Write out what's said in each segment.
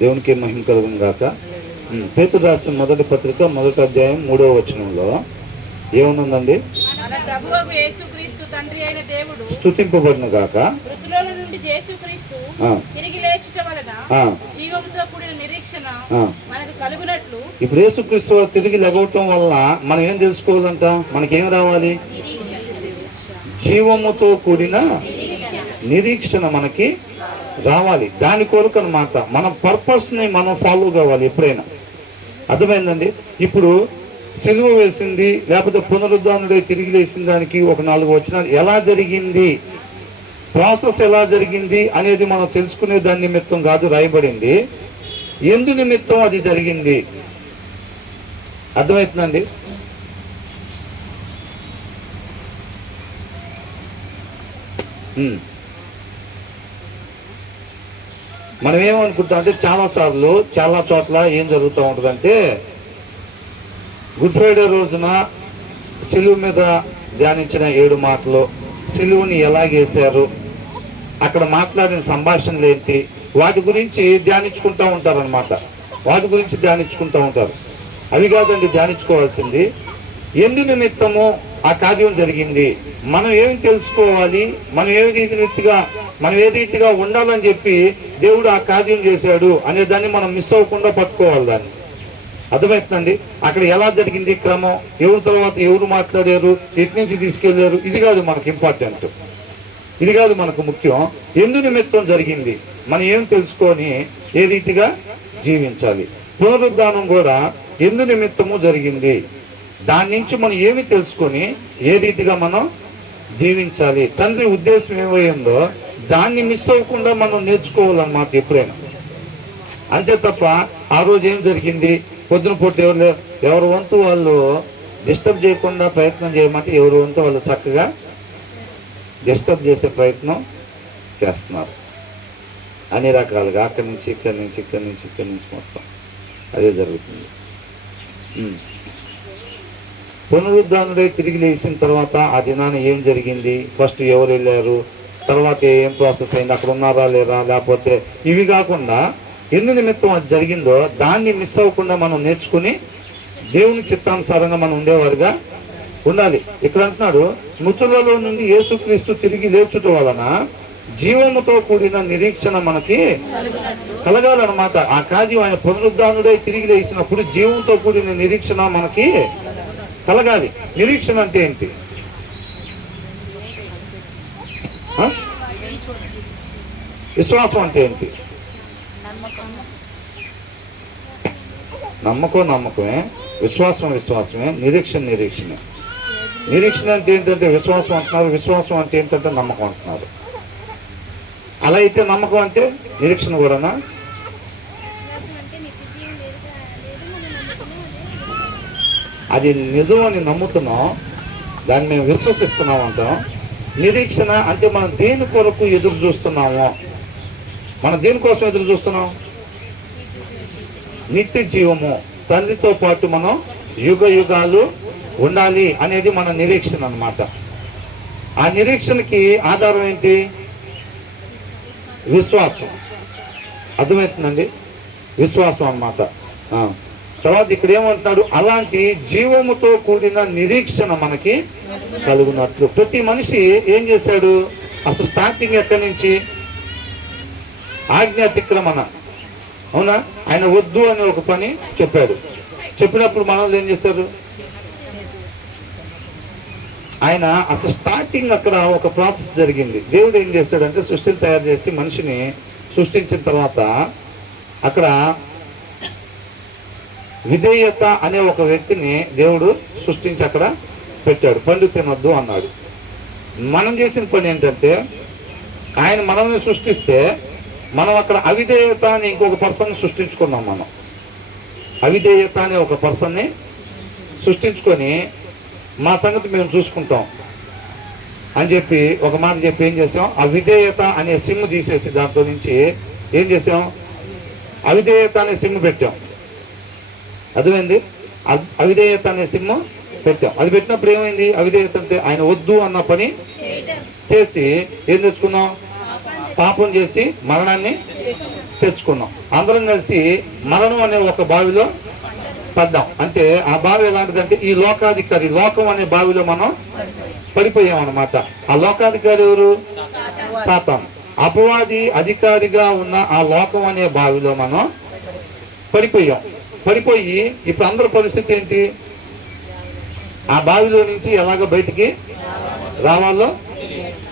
దేవునికి మహిమ కలుగును గాక. పేతురు రాసిన మొదటి పత్రిక 1వ అధ్యాయం 3వ వచనంలో ఏముందండి? స్తుతింపబడిన గాక ఇప్పుడు యేసుక్రీస్తు తిరిగి లెగవటం వల్ల మనం ఏం తెలుసుకోవాలంట? మనకేం రావాలి? జీవముతో కూడిన నిరీక్షణ మనకి రావాలి. దాని కొరకు అన్నమాట. మన పర్పస్ని మనం ఫాలో కావాలి ఎప్పుడైనా. అర్థమైందండి? ఇప్పుడు సిలువ వేసింది లేకపోతే పునరుద్ధానుడై తిరిగి లేసిన దానికి ఒక 4 వచనాలు ఎలా జరిగింది, ప్రాసెస్ ఎలా జరిగింది అనేది మనం తెలుసుకునే దాని నిమిత్తం కాదు రాయబడింది, ఎందు నిమిత్తం అది జరిగింది. అర్థమవుతుందండి? మనం ఏమనుకుంటాం అంటే చాలాసార్లు చాలా చోట్ల ఏం జరుగుతూ ఉంటుందంటే, గుడ్ ఫ్రైడే రోజున సిలువ మీద ధ్యానించిన 7 మాటలు, సిలువని ఎలాగేశారు, అక్కడ మాట్లాడిన సంభాషణలు ఏంటి, వాటి గురించి ధ్యానించుకుంటూ ఉంటారనమాట. వాటి గురించి ధ్యానించుకుంటూ ఉంటారు. అవి కాదండి ధ్యానించుకోవాల్సింది, ఎందు నిమిత్తము ఆ కార్యం జరిగింది, మనం ఏమి తెలుసుకోవాలి, మనం ఏ రీతిగా ఉండాలని చెప్పి దేవుడు ఆ కార్యం చేశాడు అనే దాన్ని మనం మిస్ అవ్వకుండా పట్టుకోవాలి దాన్ని. అర్థమవుతుందండి? అక్కడ ఎలా జరిగింది క్రమం, ఎవరి తర్వాత ఎవరు మాట్లాడారు, ఎటు నుంచి తీసుకెళ్లారు, ఇది కాదు మనకు ఇంపార్టెంట్, ఇది కాదు మనకు ముఖ్యం. ఎందు నిమిత్తం జరిగింది, మనం ఏం తెలుసుకొని ఏ రీతిగా జీవించాలి. పునరుద్ధానం కూడా ఎందు నిమిత్తము జరిగింది, దాని నుంచి మనం ఏమి తెలుసుకొని ఏ రీతిగా మనం జీవించాలి. తండ్రి ఉద్దేశం ఏమైందో దాన్ని మిస్ అవ్వకుండా మనం నేర్చుకోవాలన్నమాట ఎప్పుడైనా. అంతే తప్ప ఆ రోజు ఏం జరిగింది, పొద్దున పూట ఎవరి వంతు వాళ్ళు డిస్టర్బ్ చేయకుండా ప్రయత్నం చేయమంటే ఎవరి వంతు వాళ్ళు చక్కగా డిస్టర్బ్ చేసే ప్రయత్నం చేస్తున్నారు. అన్ని రకాలుగా అక్కడి నుంచి ఇక్కడి నుంచి మొత్తం అదే జరుగుతుంది. పునరుద్ధానుడై తిరిగి లేచిన తర్వాత ఆ దినాన ఏం జరిగింది, ఫస్ట్ ఎవరు వెళ్ళారు, తర్వాత ఏం ప్రాసెస్ అయింది, అక్కడ ఉన్నారా లేరా, లేకపోతే ఇవి కాకుండా ఎందు నిమిత్తం అది జరిగిందో దాన్ని మిస్ అవ్వకుండా మనం నేర్చుకుని దేవుని చిత్తానుసారంగా మనం ఉండేవారుగా ఉండాలి. ఇక్కడ అంటున్నాడు, మృతులలో నుండి యేసుక్రీస్తు తిరిగి లేచుట వలన జీవముతో కూడిన నిరీక్షణ మనకి కలగాలన్నమాట. ఆ కార్యం ఆయన పునరుద్ధానుడై తిరిగి లేచినప్పుడు జీవంతో కూడిన నిరీక్షణ మనకి కలగాలి. నిరీక్షణ అంటే ఏంటి? విశ్వాసం అంటే ఏంటి? నమ్మకమే, విశ్వాసమే, నిరీక్షణే. నిరీక్షణ అంటే ఏంటంటే విశ్వాసం అంటున్నారు, విశ్వాసం అంటే ఏంటంటే నమ్మకం అంటున్నారు. అలా అయితే నమ్మకం అంటే నిరీక్షణ కూడానా? అది నిజం అని నమ్ముతున్నాం, దాన్ని మేము విశ్వసిస్తున్నాం అంటాం. నిరీక్షణ అంటే మనం దేని కొరకు ఎదురు చూస్తున్నామో, మనం దేనికోసం ఎదురు చూస్తున్నాం? నిత్య జీవము, తండ్రితో పాటు మనం యుగ యుగాలు ఉండాలి అనేది మన నిరీక్షణ అన్నమాట. ఆ నిరీక్షణకి ఆధారం ఏంటి? విశ్వాసం. అర్థమవుతుందండి? విశ్వాసం అన్నమాట. తర్వాత ఇక్కడ ఏమంటున్నాడు, అలాంటి జీవముతో కూడిన నిరీక్షణ మనకి కలుగునట్లు. ప్రతి మనిషి ఏం చేశాడు? అసలు స్టార్టింగ్ ఎక్కడి నుంచి? ఆజ్ఞాతిక్రమణ. అవునా? ఆయన వద్దు అని ఒక పని చెప్పాడు. చెప్పినప్పుడు మనల్ని ఏం చేశారు? ఆయన అసలు స్టార్టింగ్ అక్కడ ఒక ప్రాసెస్ జరిగింది. దేవుడు ఏం చేశాడంటే సృష్టిని తయారు చేసి మనిషిని సృష్టించిన తర్వాత అక్కడ విధేయత అనే ఒక వ్యక్తిని దేవుడు సృష్టించి అక్కడ పెట్టాడు. పండు తినొద్దు అన్నాడు. మనం చేసిన పని ఏంటంటే, ఆయన మనల్ని సృష్టిస్తే మనం అక్కడ అవిధేయత అని ఇంకొక పర్సన్ని సృష్టించుకున్నాం. మనం అవిధేయత అనే ఒక పర్సన్ని సృష్టించుకొని మా సంగతి మేము చూసుకుంటాం అని చెప్పి ఒక మాట చెప్పి ఏం చేసాం? అవిధేయత అనే సిమ్ తీసేసి దాంట్లో నుంచి ఏం చేసాం? అవిధేయత అనే సిమ్ పెట్టాం. అర్థమైంది? అవిధేయత అనే సిమ్ పెట్టాం. అది పెట్టినప్పుడు ఏమైంది? అవిధేయత అంటే ఆయన వద్దు అన్న పని చేసి ఏం తెచ్చుకున్నాం? పాపం చేసి మరణాన్ని తెచ్చుకున్నాం. అందరం కలిసి మరణం అనే ఒక బావిలో పడ్డాం. అంటే ఆ బావి ఎలాంటిదంటే ఈ లోకాధికారి, లోకం అనే బావిలో మనం పడిపోయాం అన్నమాట. ఆ లోకాధికారి ఎవరు? సాతాను. అపవాది అధికారిగా ఉన్న ఆ లోకం అనే బావిలో మనం పడిపోయాం. పడిపోయి ఇప్పుడు అందరి పరిస్థితి ఏంటి? ఆ బావిలో నుంచి ఎలాగ బయటికి రావాలో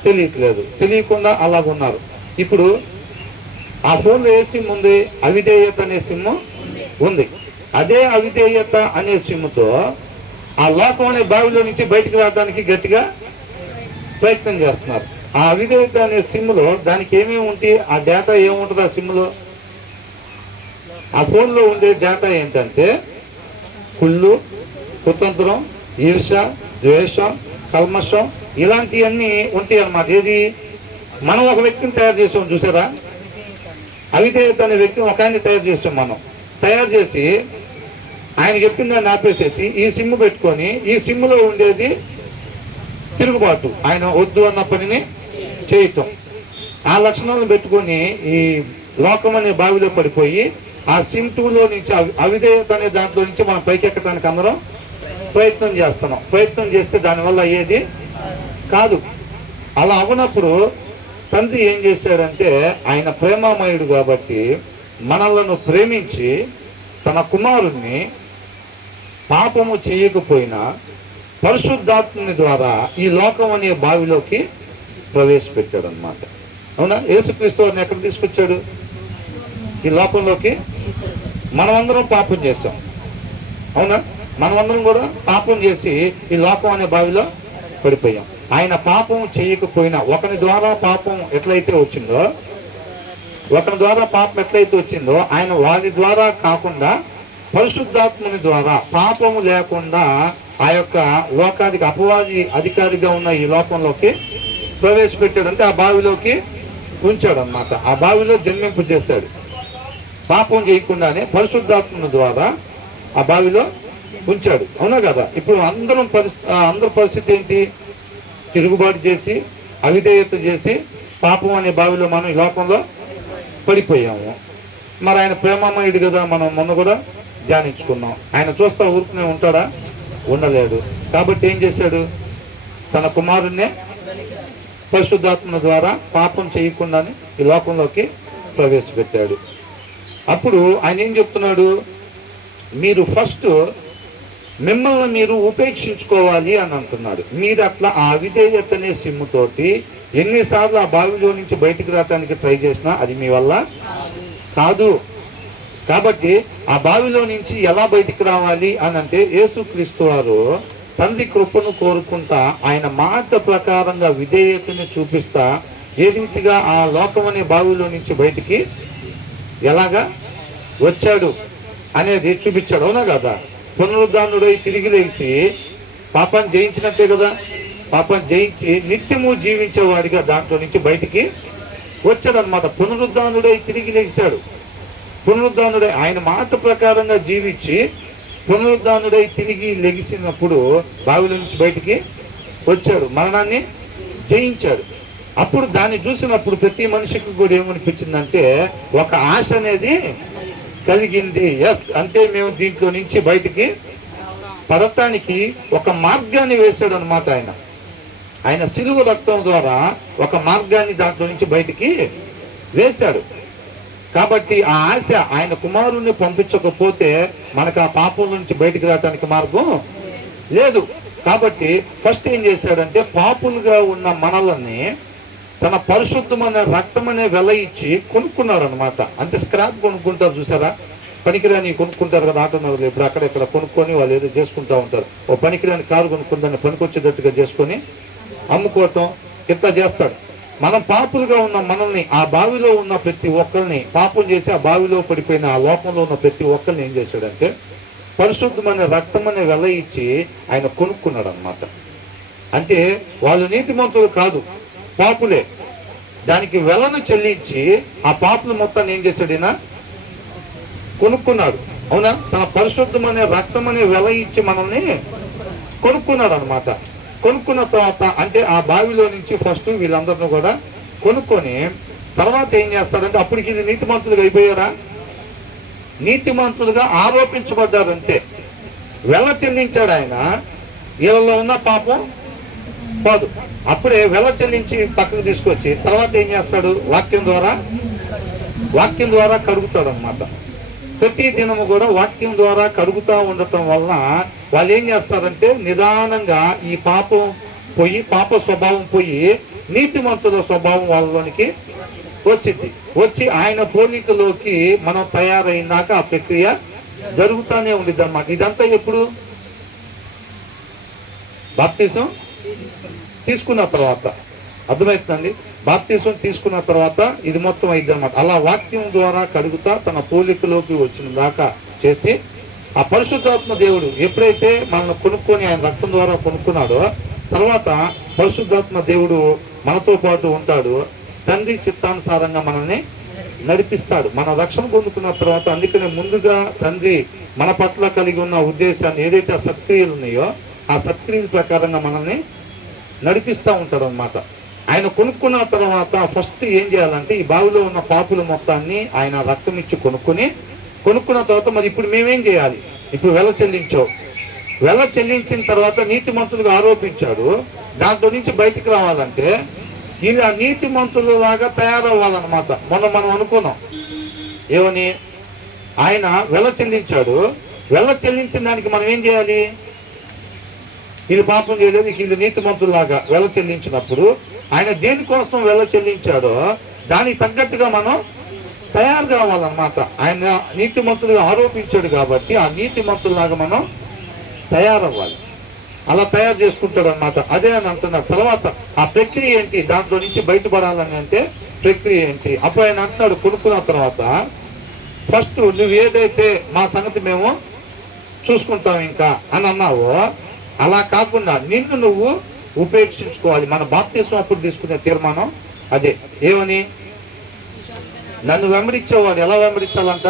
తెలియట్లేదు, తెలియకుండా అలాగున్నారు. ఇప్పుడు ఆ ఫోన్లో ఏ సిమ్ ఉంది? అవిధేయత అనే సిమ్ ఉంది. అదే అవిధేయత అనే సిమ్తో ఆ లోకం అనే బావిలో నుంచి బయటికి రావడానికి గట్టిగా ప్రయత్నం చేస్తున్నారు. ఆ అవిధేయత అనే సిమ్లో దానికి ఏమేమి ఉంటాయి? ఆ డేటా ఏముంటుంది ఆ సిమ్లో? ఆ ఫోన్లో ఉండే డేటా ఏంటంటే కుళ్ళు, కుతంత్రం, ఈర్ష, ద్వేషం, కల్మషం, ఇలాంటివన్నీ ఉంటాయి అన్నమాట. ఏది? మనం ఒక వ్యక్తిని తయారు చేసాం చూసారా? అవిధేయత అనే వ్యక్తిని ఒక ఆయన్ని తయారు చేసాం. మనం తయారు చేసి ఆయన చెప్పిన దాన్ని ఆపేసేసి ఈ సిమ్ పెట్టుకొని ఈ సిమ్లో ఉండేది తిరుగుబాటు, ఆయన వద్దు అన్న పనిని చేయటం, ఆ లక్షణాలను పెట్టుకొని ఈ లోకం అనే బావిలో పడిపోయి ఆ సిమ్ 2లో నుంచి అవిధేయత అనే దాంట్లో నుంచి మనం పైకెక్కడానికి అందరం ప్రయత్నం చేస్తున్నాం. ప్రయత్నం చేస్తే దానివల్ల అయ్యేది కాదు. అలా అవనప్పుడు తండ్రి ఏం చేశాడంటే, ఆయన ప్రేమామయుడు కాబట్టి మనలను ప్రేమించి తన కుమారుణ్ణి పాపము చేయకపోయినా పరిశుద్ధాత్ముని ద్వారా ఈ లోకం అనే బావిలోకి ప్రవేశపెట్టాడు అన్నమాట. అవునా? యేసుక్రీస్తు వారిని ఎక్కడ తీసుకొచ్చాడు? ఈ లోకంలోకి. మనమందరం పాపం చేశాం. అవునా? మనమందరం కూడా పాపం చేసి ఈ లోకం అనే బావిలో పడిపోయాం. ఆయన పాపం చేయకపోయినా ఒకని ద్వారా పాపం ఎట్లయితే వచ్చిందో, ఒకరి ద్వారా పాపం ఎట్లయితే వచ్చిందో ఆయన వారి ద్వారా కాకుండా పరిశుద్ధాత్ముని ద్వారా పాపము లేకుండా ఆ యొక్క లోకానికి అపవాది అధికారిగా ఉన్న ఈ లోకంలోకి ప్రవేశపెట్టాడంటే ఆ బావిలోకి ఉంచాడు అన్నమాట. ఆ బావిలో జన్మింపు చేశాడు. పాపం చేయకుండానే పరిశుద్ధాత్ముని ద్వారా ఆ బావిలో ఉంచాడు. అవునా కదా? ఇప్పుడు అందరి పరిస్థితి ఏంటి? తిరుగుబాటు చేసి అవిధేయత చేసి పాపం అనే బావిలో మనం ఈ లోకంలో పడిపోయాము. మరి ఆయన ప్రేమమయుడు కదా, మనం మొన్న కూడా ధ్యానించుకున్నాం. ఆయన చూస్తా ఊరుకునే ఉంటాడా? ఉండలేడు. కాబట్టి ఏం చేశాడు? తన కుమారుణ్ణే పరిశుద్ధాత్మ ద్వారా పాపం చేయకుండానే ఈ లోకంలోకి ప్రవేశపెట్టాడు. అప్పుడు ఆయన ఏం చెప్తున్నాడు? మీరు ఫస్ట్ మిమ్మల్ని మీరు ఉపేక్షించుకోవాలి అని అంటున్నాడు. మీరు అట్లా ఆ అవిధేయతనే సిమ్ముతోటి ఎన్నిసార్లు ఆ బావిలో నుంచి బయటికి రావడానికి ట్రై చేసినా అది మీ వల్ల కాదు. కాబట్టి ఆ బావిలో నుంచి ఎలా బయటికి రావాలి అని అంటే యేసుక్రీస్తు వారు తండ్రి కృపను కోరుకుంటా ఆయన మాట ప్రకారంగా విధేయతని చూపిస్తా ఏ రీతిగా ఆ లోకం అనే బావిలో నుంచి బయటికి ఎలాగా వచ్చాడు అనేది చూపించాడు. అవునా కదా? పునరుద్ధానుడై తిరిగి లేచి పాపాన్ని జయించినట్టే కదా. పాపాన్ని జయించి నిత్యము జీవించేవాడిగా దాంట్లో నుంచి బయటికి వచ్చాడు అనమాట. పునరుద్ధానుడై తిరిగి లేచాడు. పునరుద్ధానుడై ఆయన మాట ప్రకారంగా జీవించి పునరుద్ధానుడై తిరిగి లెగిసినప్పుడు బావిలో నుంచి బయటికి వచ్చాడు, మరణాన్ని జయించాడు. అప్పుడు దాన్ని చూసినప్పుడు ప్రతి మనిషికి కూడా ఏమనిపించిందంటే ఒక ఆశ అనేది కలిగింది. ఎస్ అంటే మేము దీంట్లో నుంచి బయటికి పడటానికి ఒక మార్గాన్ని వేశాడు అనమాట. ఆయన సిలువ రక్తం ద్వారా ఒక మార్గాన్ని దాంట్లో నుంచి బయటికి వేశాడు. కాబట్టి ఆ ఆశ, ఆయన కుమారుణ్ణి పంపించకపోతే మనకు ఆ పాపం నుంచి బయటికి రావడానికి మార్గం లేదు. కాబట్టి ఫస్ట్ ఏం చేశాడంటే పాపులుగా ఉన్న మనల్ని తన పరిశుద్ధమైన రక్తం అనే వెల ఇచ్చి కొనుక్కున్నాడు అనమాట. అంటే స్క్రాప్ కొనుక్కుంటారు చూసారా, పనికిరాని కొనుక్కుంటారు కదా ఆటోనగర్లో. ఇప్పుడు అక్కడెక్కడ కొనుక్కొని వాళ్ళు ఏదో చేసుకుంటూ ఉంటారు. ఓ పనికిరాని కారు కొనుక్కుంటాను పనికొచ్చేటట్టుగా చేసుకొని అమ్ముకోవటం ఇట్లా చేస్తాడు. మనం పాపులుగా ఉన్న మనల్ని ఆ బావిలో ఉన్న ప్రతి ఒక్కరిని పాపం చేసి ఆ బావిలో పడిపోయిన ఆ లోకంలో ఉన్న ప్రతి ఒక్కరిని ఏం చేశాడంటే పరిశుద్ధమైన రక్తం అనే వెల ఇచ్చి ఆయన కొనుక్కున్నాడు అనమాట. అంటే వాళ్ళు నీతిమంతులు కాదు, పాపులే. దానికి వెలను చెల్లించి ఆ పాపుల మొత్తాన్ని ఏం చేశాడు? ఈయన కొనుక్కున్నాడు. అవునా? తన పరిశుద్ధమనే రక్తం అనే వెల ఇచ్చి మనల్ని కొనుక్కున్నాడు అనమాట. కొనుక్కున్న తర్వాత అంటే ఆ బావిలో నుంచి ఫస్ట్ వీళ్ళందరినీ కూడా కొనుక్కొని తర్వాత ఏం చేస్తాడంటే అప్పటికి ఇది నీతిమంతులుగా అయిపోయారా? నీతిమంతులుగా ఆరోపించబడ్డారు అంతే. వెల చెల్లించాడు ఆయన, వీళ్ళలో ఉన్న పాపం పోదు. అప్పుడే వెల చెల్లించి పక్కకు తీసుకొచ్చి తర్వాత ఏం చేస్తాడు? వాక్యం ద్వారా కడుగుతాడు అనమాట. ప్రతి దినము కూడా వాక్యం ద్వారా కడుగుతూ ఉండటం వలన వాళ్ళు ఏం చేస్తారంటే నిదానంగా ఈ పాప స్వభావం పోయి నీతిమంతుల స్వభావం వాళ్ళలోనికి వచ్చి ఆయన పోలికలోకి మనం తయారైనాక ఆ ప్రక్రియ జరుగుతూనే ఉండిద్ది అన్నమాట. ఇదంతా ఎప్పుడు? బాప్తిసం తీసుకున్న తర్వాత. అర్థమవుతుందండి? బాప్తిసం తీసుకున్న తర్వాత ఇది మొత్తం అయింది అనమాట. అలా వాక్యం ద్వారా కడుగుతా తన పోలికలోకి వచ్చిన దాకా చేసి ఆ పరిశుద్ధాత్మ దేవుడు ఎప్పుడైతే మనల్ని కొనుక్కొని ఆయన రక్తం ద్వారా కొనుక్కున్నాడో తర్వాత పరిశుద్ధాత్మ దేవుడు మనతో పాటు ఉంటాడు. తండ్రి చిత్తానుసారంగా మనల్ని నడిపిస్తాడు. మన రక్షణ పొందుకున్న తర్వాత అందుకనే ముందుగా తండ్రి మన పట్ల కలిగి ఉన్న ఉద్దేశాన్ని ఏదైతే ఆ సత్క్రియలు ఉన్నాయో ఆ సత్క్రియల ప్రకారంగా మనల్ని నడిపిస్తూ ఉంటాడు అనమాట. ఆయన కొనుక్కున్న తర్వాత ఫస్ట్ ఏం చేయాలంటే ఈ బావిలో ఉన్న పాపుల మొత్తాన్ని ఆయన రక్తం ఇచ్చి కొనుక్కున్న తర్వాత మరి ఇప్పుడు మేమేం చేయాలి? ఇప్పుడు వెల చెల్లించిన తర్వాత నీతిమంతులుగా ఆరోపించాడు. దాంట్లో నుంచి బయటికి రావాలంటే ఇలా నీతిమంతులలాగా తయారవ్వాలన్నమాట. మనం అనుకున్నాం ఏమని? ఆయన వెల చెల్లించాడు. వెల చెల్లించిన దానికి మనం ఏం చేయాలి? ఇది పాపం చేయలేదు, వీళ్ళు నీతిమంతుల్లాగా వెల చెల్లించినప్పుడు ఆయన దేనికోసం వెల చెల్లించాడో దానికి తగ్గట్టుగా మనం తయారు కావాలన్నమాట. ఆయన నీతిమంతులుగా ఆరోపించాడు కాబట్టి ఆ నీతిమంతుల్లాగా మనం తయారవ్వాలి. అలా తయారు చేసుకుంటాడు అనమాట. అదే అని అంటున్నాడు. తర్వాత ఆ ప్రక్రియ ఏంటి? దాంట్లో నుంచి బయటపడాలని అంటే ప్రక్రియ ఏంటి? అప్పుడు ఆయన అంటున్నాడు కొనుక్కున్న తర్వాత ఫస్ట్ నువ్వు ఏదైతే మా సంగతి మేము చూసుకుంటాం ఇంకా అని అన్నావో అలా కాకుండా నిన్ను నువ్వు ఉపేక్షించుకోవాలి. మన బాప్తిసం అప్పుడు తీసుకునే తీర్మానం అదే. ఏమని? నన్ను వెంబడించేవాడు ఎలా వెంబడించాలంట?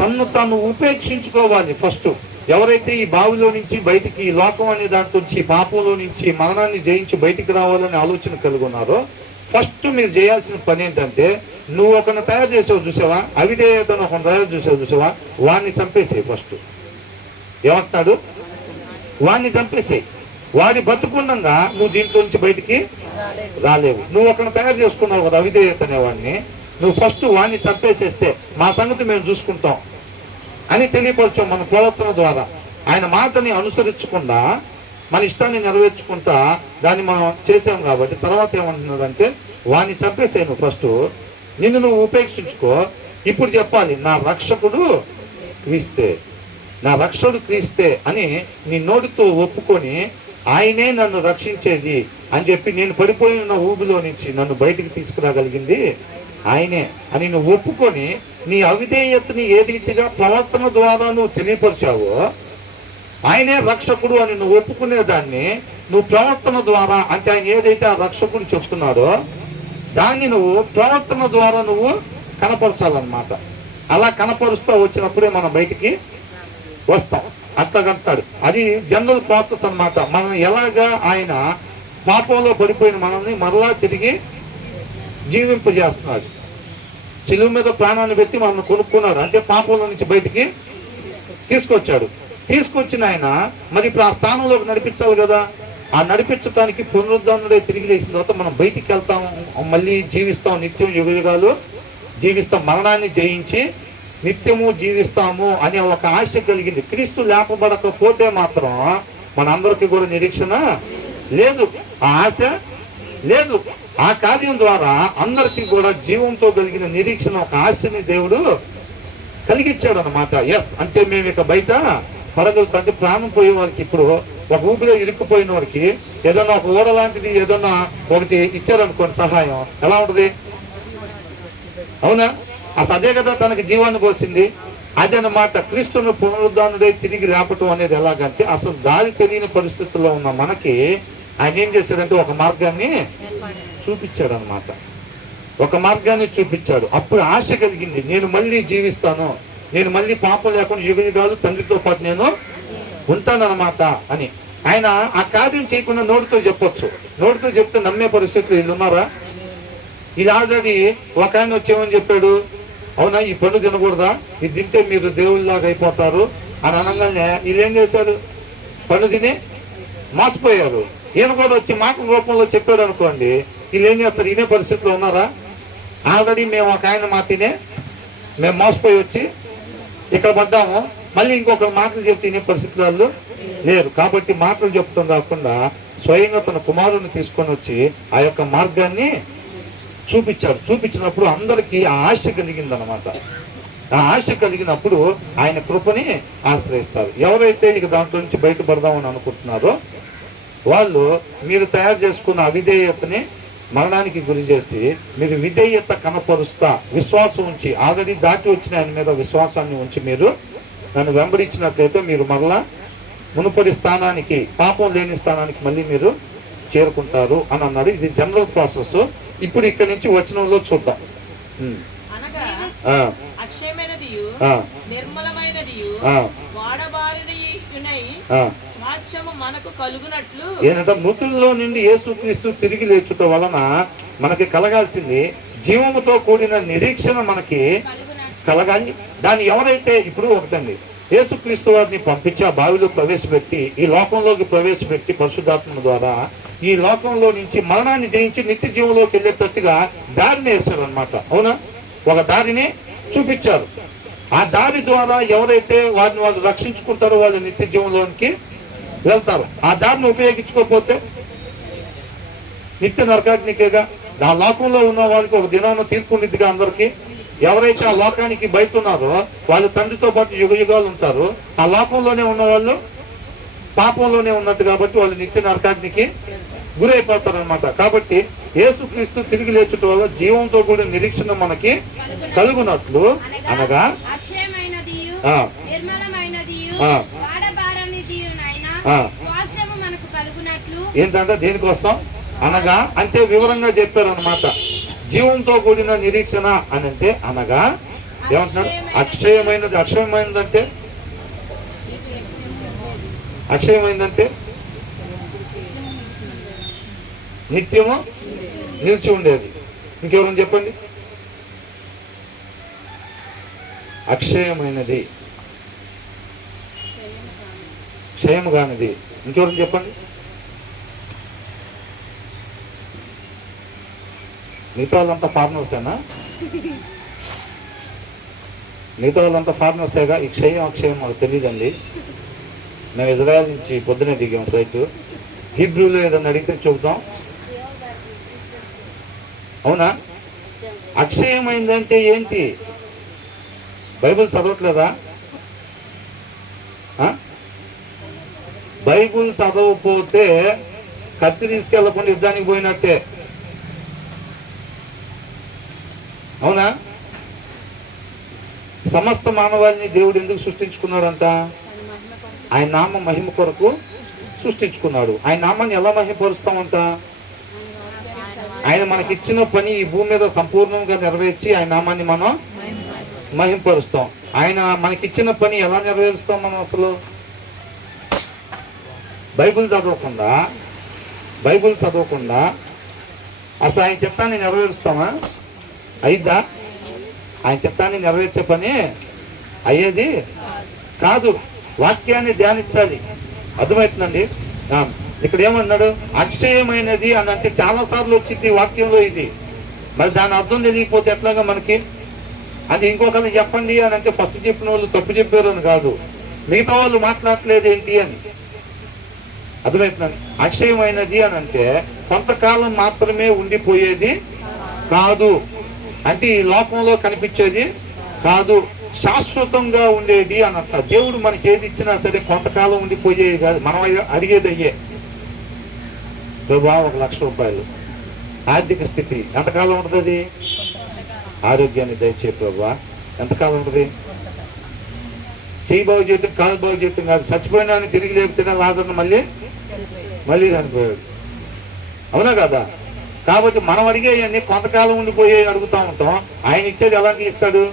తన్ను తాను ఉపేక్షించుకోవాలి ఫస్ట్. ఎవరైతే ఈ బావిలో నుంచి బయటికి ఈ లోకం అనే దాంట్లో నుంచి పాపంలో నుంచి మరణాన్ని జయించి బయటికి రావాలని ఆలోచన కలిగి ఉన్నారో ఫస్ట్ మీరు చేయాల్సిన పని ఏంటంటే నువ్వు ఒకరిని తయారు చేసావు చూసావా? అవిధేయతను ఒకరిని తయారు చేసావు చూసావా? వాడిని చంపేసేయి ఫస్ట్. ఏమంటున్నాడు? వాడిని చంపేసేయి. వాడి బతుకుండగా నువ్వు దీంట్లో నుంచి బయటికి రాలేవు. నువ్వు ఒకరిని తయారు చేసుకున్నావు కదా అవిధేయత అనేవాడిని, నువ్వు ఫస్ట్ వాడిని చంపేసేస్తే మా సంగతి మేము చూసుకుంటాం అని తెలియపరచాం మన ప్రవర్తన ద్వారా. ఆయన మాటని అనుసరించకుండా మన ఇష్టాన్ని నెరవేర్చుకుంటా దాన్ని మనం చేసాం కాబట్టి తర్వాత ఏమంటున్నాడంటే వాడిని చంపేసే నువ్వు ఫస్ట్, నిన్ను నువ్వు ఉపేక్షించుకో. ఇప్పుడు చెప్పాలి నా రక్షకుడు క్రీస్తే అని నీ నోటితో ఒప్పుకొని ఆయనే నన్ను రక్షించేది అని చెప్పి నేను పడిపోయి ఉన్న ఊబిలో నుంచి నన్ను బయటికి తీసుకురాగలిగింది ఆయనే అని నువ్వు ఒప్పుకొని నీ అవిధేయతని ఏ రీతిగా ప్రవర్తన ద్వారా నువ్వు తెలియపరిచావో ఆయనే రక్షకుడు అని నువ్వు ఒప్పుకునే దాన్ని నువ్వు ప్రవర్తన ద్వారా అంటే ఆయన ఏదైతే ఆ రక్షకుడు చెప్తున్నాడో దాన్ని నువ్వు ప్రవర్తన ద్వారా నువ్వు కనపరచాలన్నమాట. అలా కనపరుస్తూ వచ్చినప్పుడే మనం బయటికి వస్తాం. అట్లాగంటాడు. అది జనరల్ ప్రాసెస్ అన్నమాట. మనం ఎలాగా ఆయన పాపంలో పడిపోయిన మనల్ని మరలా తిరిగి జీవింపజేస్తున్నాడు. శిలువ మీద ప్రాణాన్ని పెట్టి మనల్ని కొనుక్కున్నాడు. అంటే పాపంలో నుంచి బయటికి తీసుకొచ్చిన ఆయన మరి ఇప్పుడు ఆ స్థానంలోకి నడిపించాలి కదా. ఆ నడిపించడానికి పునరుద్ధరణుడే తిరిగి లేచిన తర్వాత మనం బయటికి వెళ్తాం, మళ్ళీ జీవిస్తాం, నిత్యం యుగయుగాలు జీవిస్తాం, మరణాన్ని జయించి నిత్యము జీవిస్తాము అనే ఒక ఆశ కలిగింది. క్రీస్తు లేపబడకపోతే మాత్రం మనందరికీ కూడా నిరీక్షణ లేదు, ఆ ఆశ లేదు. ఆ కార్యం ద్వారా అందరికీ కూడా జీవంతో కలిగిన నిరీక్షణ ఒక ఆశని దేవుడు కలిగించాడు అనమాట. ఎస్ అంటే మేము ఇక బయట పడగలుగుతాం. అంటే ప్రాణం పోయే వారికి ఇప్పుడు ఒక ఊపిలో ఇరుక్కుపోయిన వారికి ఏదన్నా ఒక ఓడ లాంటిది ఏదన్నా ఒకటి ఇచ్చారనుకోండి సహాయం, ఎలా ఉంటుంది? అవునా? అసలు అదే కదా తనకి జీవాన్ని పోసింది. అదనమాట క్రీస్తును పునరుద్ధానుడై తిరిగి లేపటం అనేది ఎలాగంటే అసలు దారి తెలియని పరిస్థితుల్లో ఉన్న మనకి ఆయన ఏం చేశాడంటే ఒక మార్గాన్ని చూపించాడు అనమాట. ఒక మార్గాన్ని చూపించాడు. అప్పుడు ఆశ కలిగింది, నేను మళ్ళీ జీవిస్తాను, నేను మళ్ళీ పాపం లేకుండా యుగయుగాలు తండ్రితో పాటు నేను ఉంటానన్నమాట అని. ఆయన ఆ కార్యం చేయకుండా నోటితో చెప్పొచ్చు. నోటితో చెప్తే నమ్మే పరిస్థితులు వీళ్ళు ఉన్నారా? ఇది ఆల్రెడీ ఒక ఆయన వచ్చేమని చెప్పాడు, అవునా ఈ పండు తినకూడదా, ఇది తింటే మీరు దేవుళ్ళలాగా అయిపోతారు అని అనగానే వీళ్ళు ఏం చేశారు, పండు తిని మోసపోయారు. ఈయన కూడా వచ్చి మాటల రూపంలో చెప్పాడు అనుకోండి, వీళ్ళు ఏం చేస్తారు, ఇదే పరిస్థితిలో ఉన్నారా? ఆల్రెడీ మేము ఒక ఆయన మాటనే మేము మోసపోయి వచ్చి ఇక్కడ పడ్డాము, మళ్ళీ ఇంకొకరు మాటలు చెప్తే ఇనే పరిస్థితులు లేరు. కాబట్టి మాటలు చెప్తాం కాకుండా స్వయంగా తన కుమారుని తీసుకొని వచ్చి ఆ యొక్క మార్గాన్ని చూపించారు. చూపించినప్పుడు అందరికీ ఆ ఆశ కలిగిందనమాట. ఆ ఆశ కలిగినప్పుడు ఆయన కృపని ఆశ్రయిస్తారు. ఎవరైతే ఇక దాంట్లో నుంచి బయటపడదామని అనుకుంటున్నారో వాళ్ళు మీరు తయారు చేసుకున్న అవిధేయతని మరణానికి గురి చేసి మీరు విధేయత కనపరుస్తా విశ్వాసం ఉంచి ఆల్రెడీ దాటి వచ్చిన ఆయన మీద విశ్వాసాన్ని ఉంచి మీరు నన్ను వెంబడించినట్లయితే మీరు మరలా మునుపడి స్థానానికి, పాపం లేని స్థానానికి మళ్ళీ మీరు చేరుకుంటారు అని అన్నాడు. ఇది జనరల్ ప్రాసెస్. ఇప్పుడు ఇక్కడి నుంచి వచనంలో చూద్దాం. ఏంటంటే మృతుల్లో నుండి యేసుక్రీస్తు తిరిగి లేచుట వలన మనకి కలగాల్సింది జీవముతో కూడిన నిరీక్షణ మనకి కలగాలి. దాన్ని ఎవరైతే ఇప్పుడు ఒకటండి, యేసుక్రీస్తు వారిని పంపించి ఆ బావిలో ప్రవేశపెట్టి ఈ లోకంలోకి ప్రవేశపెట్టి పరిశుద్ధాత్మ ద్వారా ఈ లోకంలో నుంచి మరణాన్ని జయించి నిత్య జీవంలోకి వెళ్ళేటట్టుగా దారిని వేశారు అనమాట. అవునా, ఒక దారిని చూపించారు. ఆ దారి ద్వారా ఎవరైతే వారిని వాళ్ళు రక్షించుకుంటారో వాళ్ళు నిత్య జీవంలోనికి వెళ్తారు. ఆ దారిని ఉపయోగించుకోకపోతే నిత్య నరకాగ్నికేగా ఆ లోకంలో ఉన్న వాళ్ళకి ఒక దినాన తీర్పు ఉండిద్దిగా అందరికీ. ఎవరైతే ఆ లోకానికి బయట ఉన్నారో వాళ్ళు తండ్రితో పాటు యుగ యుగాలు ఉంటారు. ఆ లోకంలోనే ఉన్న వాళ్ళు పాపంలోనే ఉన్నట్టు కాబట్టి వాళ్ళు నిత్య నరకాగ్నికి గురైపోతారు అనమాట. కాబట్టి యేసుక్రీస్తు తిరిగి లేచుట వల్ల జీవంతో కూడిన నిరీక్షణ మనకి కలుగునట్లు అనగా ఏంటంటే దేనికోసం అనగా అంటే వివరంగా చెప్పారు అనమాట. జీవంతో కూడిన నిరీక్షణ అని అంటే అనగా ఏమంటున్నాడు, అక్షయమైనది. అక్షయమైనదంటే అక్షయమైందంటే నిత్యము నిలిచి ఉండేది. ఇంకెవరైనా చెప్పండి. అక్షయమైనది, క్షయము కానిది. ఇంకెవరైనా చెప్పండి. మిగతా వాళ్ళంతా ఫారినర్సేనా? మిగతా వాళ్ళంతా ఫారినర్సేగా. ఈ క్షయం అక్షయం మాకు తెలియదండి. మేము ఇజ్రాయెల్ నుంచి పొద్దునే దిగాం ఫ్లైట్. హిబ్రూలో ఏదన్నా అడిగితే చెబుతాం. అవునా? అక్షయమైందంటే ఏంటి? బైబిల్ చదవట్లేదా? బైబిల్ చదవకపోతే కత్తి తీసుకెళ్ళకుండా యుద్ధానికి పోయినట్టే. అవునా? సమస్త మానవాళిని దేవుడు ఎందుకు సృష్టించుకున్నాడంట? ఆయన నామ మహిమ కొరకు సృష్టించుకున్నాడు. ఆయన నామాన్ని ఎలా మహిమపరుస్తామంట? ఆయన మనకిచ్చిన పని ఈ భూమి మీద సంపూర్ణంగా నెరవేర్చి ఆయన నామాన్ని మనం మహిమపరుస్తాం. ఆయన మనకిచ్చిన పని ఎలా నెరవేరుస్తాం మనం? అసలు బైబిల్ చదవకుండా అసలు ఆయన చిత్తాన్ని నెరవేరుస్తామా? అయిద్దా? ఆయన చిత్తాన్ని నెరవేర్చే పని అయ్యేది కాదు. వాక్యాన్ని ధ్యానించాలి. అర్థమవుతుందండి? ఇక్కడ ఏమన్నాడు? అక్షయమైనది అని అంటే చాలాసార్లు వచ్చింది వాక్యంలో ఇది. మరి దాని అర్థం తెలియకపోతే ఎట్లాగా మనకి? అది ఇంకొకరిని చెప్పండి అని అంటే ఫస్ట్ చెప్పిన వాళ్ళు తప్పు చెప్పారు అని కాదు, మిగతా వాళ్ళు మాట్లాడలేదు ఏంటి అని. అర్థమవుతుందండి? అక్షయమైనది అని అంటే కొంతకాలం మాత్రమే ఉండిపోయేది కాదు, అంటే ఈ లోకంలో కనిపించేది కాదు, శాశ్వతంగా ఉండేది అన్నట్ట. దేవుడు మనకి ఏది ఇచ్చినా సరే కొంతకాలం ఉండిపోయేది కాదు. మనం అడిగేది అయ్యే, ప్రభా 1,00,000 రూపాయలు ఆర్థిక స్థితి ఎంతకాలం ఉంటుంది? ఆరోగ్యాన్ని దయచే ప్రభా ఎంతకాలం ఉంటుంది? చెయ్యి బాగు చేయటం, కాలు బాగు చేయటం కాదు, చచ్చిపోయినా తిరిగి లేపితేనే లాజర్ను మళ్ళీ చనిపోయాడు. అవునా కదా? కాబట్టి మనం అడిగేవన్నీ కొంతకాలం ఉండిపోయే అడుగుతూ ఉంటాం. ఆయన ఇచ్చేది ఎలాంటి ఇస్తాడు?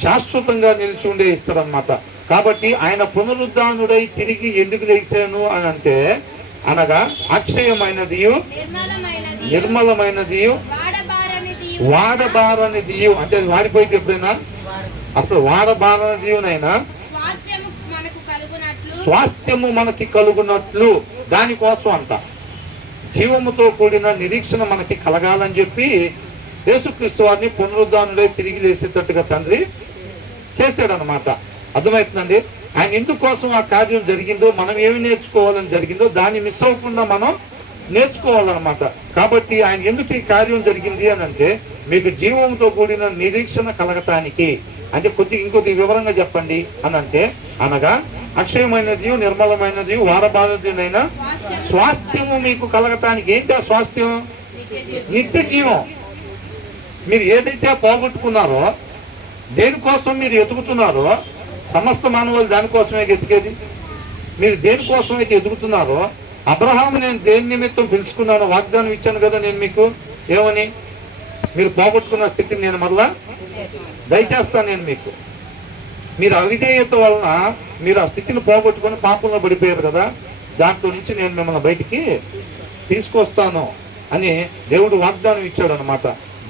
శాశ్వతంగా నిలిచి ఉండే ఇస్తాడు అనమాట. కాబట్టి ఆయన పునరుద్ధానుడై తిరిగి ఎందుకు లేచాను అని అంటే అనగా అక్షయమైనది నిర్మలమైనది వాడబారని దియ్యం అంటే అది వాడిపోయింది ఎప్పుడైనా? అసలు వాడబారని దియ్యునైనా స్వాస్థ్యము మనకి కలుగునట్లు దానికోసం అంట. జీవముతో కూడిన నిరీక్షణ మనకి కలగాలని చెప్పి యేసుక్రీస్తు వారిని పునరుద్ధానుడై తిరిగి లేసేటట్టుగా తండ్రి చేశాడనమాట. అర్థమవుతుందండి? ఆయన ఎందుకోసం ఆ కార్యం జరిగిందో, మనం ఏమి నేర్చుకోవాలని జరిగిందో దాన్ని మిస్ అవ్వకుండా మనం నేర్చుకోవాలన్నమాట. కాబట్టి ఆయన ఎందుకు ఈ కార్యం జరిగింది అని అంటే, మీకు జీవంతో కూడిన నిరీక్షణ కలగటానికి. అంటే ఇంకొద్ది వివరంగా చెప్పండి అని అంటే, అనగా అక్షయమైనది, నిర్మలమైనది, వాడబారదినైనా స్వాస్థ్యము మీకు కలగటానికి. ఏంటి ఆ స్వాస్థ్యం? నిత్య జీవం. మీరు ఏదైతే పోగొట్టుకున్నారో, దేనికోసం మీరు ఎదుగుతున్నారో, సమస్త మానవులు దానికోసమే ఎతికేది. మీరు దేనికోసం అయితే ఎదుగుతున్నారో, అబ్రహాము నేను దేని నిమిత్తం పిలుచుకున్నాను, వాగ్దానం ఇచ్చాను కదా నేను మీకు. ఏమని? మీరు పోగొట్టుకున్న స్థితిని నేను మరలా దయచేస్తాను నేను మీకు. మీరు అవిధేయత వలన మీరు ఆ స్థితిని పోగొట్టుకొని పాపంలో పడిపోయారు కదా, దాంట్లో నుంచి నేను మిమ్మల్ని బయటికి తీసుకొస్తాను అని దేవుడు వాగ్దానం ఇచ్చాడు అనమాట.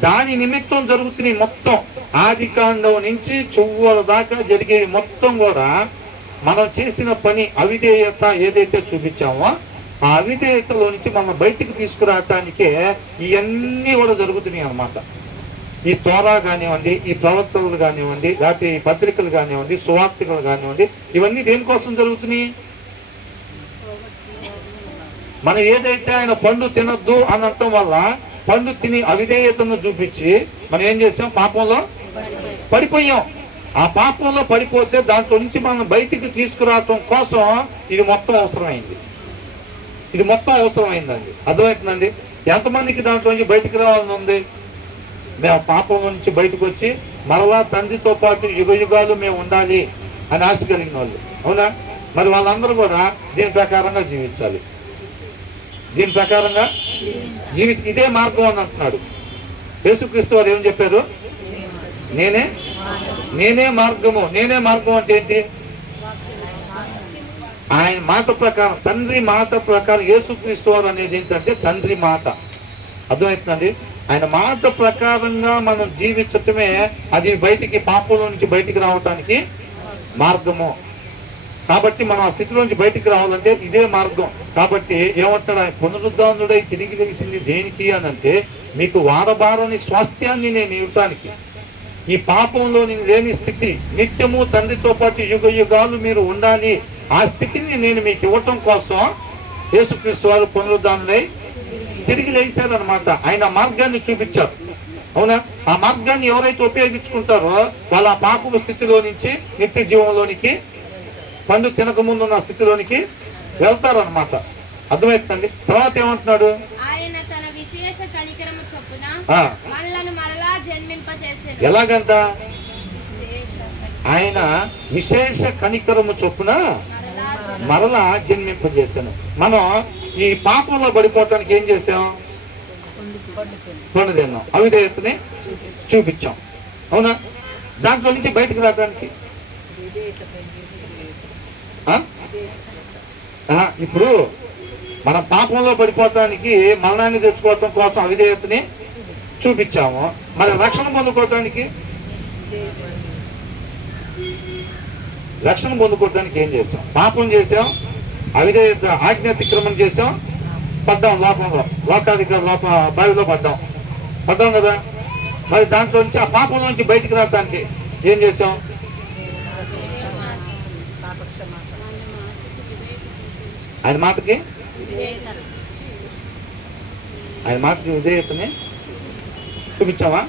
దాని నిమిత్తం జరుగుతున్నాయి మొత్తం. ఆది కాండం నుంచి చివరి దాకా జరిగే మొత్తం కూడా మనం చేసిన పని అవిధేయత ఏదైతే చూపించామో, ఆ అవిధేయతలో నుంచి మనం బయటికి తీసుకురావటానికే ఇవన్నీ కూడా జరుగుతున్నాయి అన్నమాట. ఈ తోరా కానివ్వండి, ఈ ప్రవక్తలు కానివ్వండి, లేకపోతే ఈ పత్రికలు కానివ్వండి, సువార్తికలు కానివ్వండి, ఇవన్నీ దేనికోసం జరుగుతున్నాయి? మనం ఏదైతే ఆయన పండు తినొద్దు అని అనటం వల్ల పండు తిని అవిధేయతను చూపించి మనం ఏం చేసాం? పాపంలో పడిపోయాం. ఆ పాపంలో పడిపోతే దాంట్లో నుంచి మనం బయటికి తీసుకురావటం కోసం ఇది మొత్తం అవసరమైంది. ఇది మొత్తం అవసరమైందండి. అర్థమవుతుందండి? ఎంతమందికి దాంట్లో నుంచి బయటికి రావాలని ఉంది? మేము పాపంలో నుంచి బయటకు వచ్చి మరలా తండ్రితో పాటు యుగ యుగాలు మేము ఉండాలి అని ఆశ కలిగిన వాళ్ళు. అవునా? మరి వాళ్ళందరూ కూడా దీని ప్రకారంగా జీవించాలి. దీని ప్రకారంగా ఇదే మార్గం అని అంటున్నాడు యేసుక్రీస్తు వారు. ఏం చెప్పారు? నేనే మార్గము. నేనే మార్గం అంటే ఏంటి? ఆయన మాట ప్రకారం, తండ్రి మాట ప్రకారం. యేసుక్రీస్తు వారు అనేది ఏంటంటే తండ్రి మాట. అర్థమవుతుందండి? ఆయన మాట ప్రకారంగా మనం జీవించటమే అది బయటికి, పాపంలో నుంచి బయటికి రావటానికి మార్గము. కాబట్టి మనం ఆ స్థితిలో నుంచి బయటికి రావాలంటే ఇదే మార్గం. కాబట్టి ఏమంటాడు ఆయన? పునరుద్ధానుడై తిరిగి లేచింది దేనికి అని అంటే, మీకు వాడబారని స్వాస్థ్యాన్ని నేను ఇవ్వటానికి. ఈ పాపంలో నేను లేని స్థితి, నిత్యము తండ్రితో పాటు యుగ యుగాలు మీరు ఉండాలి, ఆ స్థితిని నేను మీకు ఇవ్వటం కోసం యేసుక్రీస్తు వారు పునరుద్ధానుడై తిరిగి లేచారనమాట. ఆయన మార్గాన్ని చూపించారు. అవునా? ఆ మార్గాన్ని ఎవరైతే ఉపయోగించుకుంటారో వాళ్ళు ఆ పాపపు స్థితిలో నుంచి నిత్య జీవంలోనికి, పండు తినక ముందు ఉన్న స్థితిలోనికి వెళ్తారు అనమాట. అర్థమవుతుందండి? తర్వాత ఏమంటున్నాడు? ఎలాగంట? ఆయన విశేష కనికరము చొప్పున మరలా జన్మింపజేశాను. మనం ఈ పాపంలో పడిపోవటానికి ఏం చేసాం? పండు తిన్నాం, అవిధేయతని చూపించాం. అవునా? దాంట్లో నుంచి బయటకు రావడానికి ఇప్పుడు మనం పాపంలో పడిపోవటానికి, మరణాన్ని తెచ్చుకోవటం కోసం అవిధేయతని చూపించాము. మరి రక్షణ పొందుకోవటానికి ఏం చేసాం? పాపం చేసాం, అవిధేయత ఆజ్ఞాతిక్రమం చేసాం, పడ్డాం లోకంలో, లోకాధికారి బావిలో పడ్డాం కదా. మరి దాంట్లో నుంచి, ఆ పాపంలో నుంచి బయటికి రావడానికి ఏం చేసాం? ఆయన మాటకి విధేయతని చూపించావా?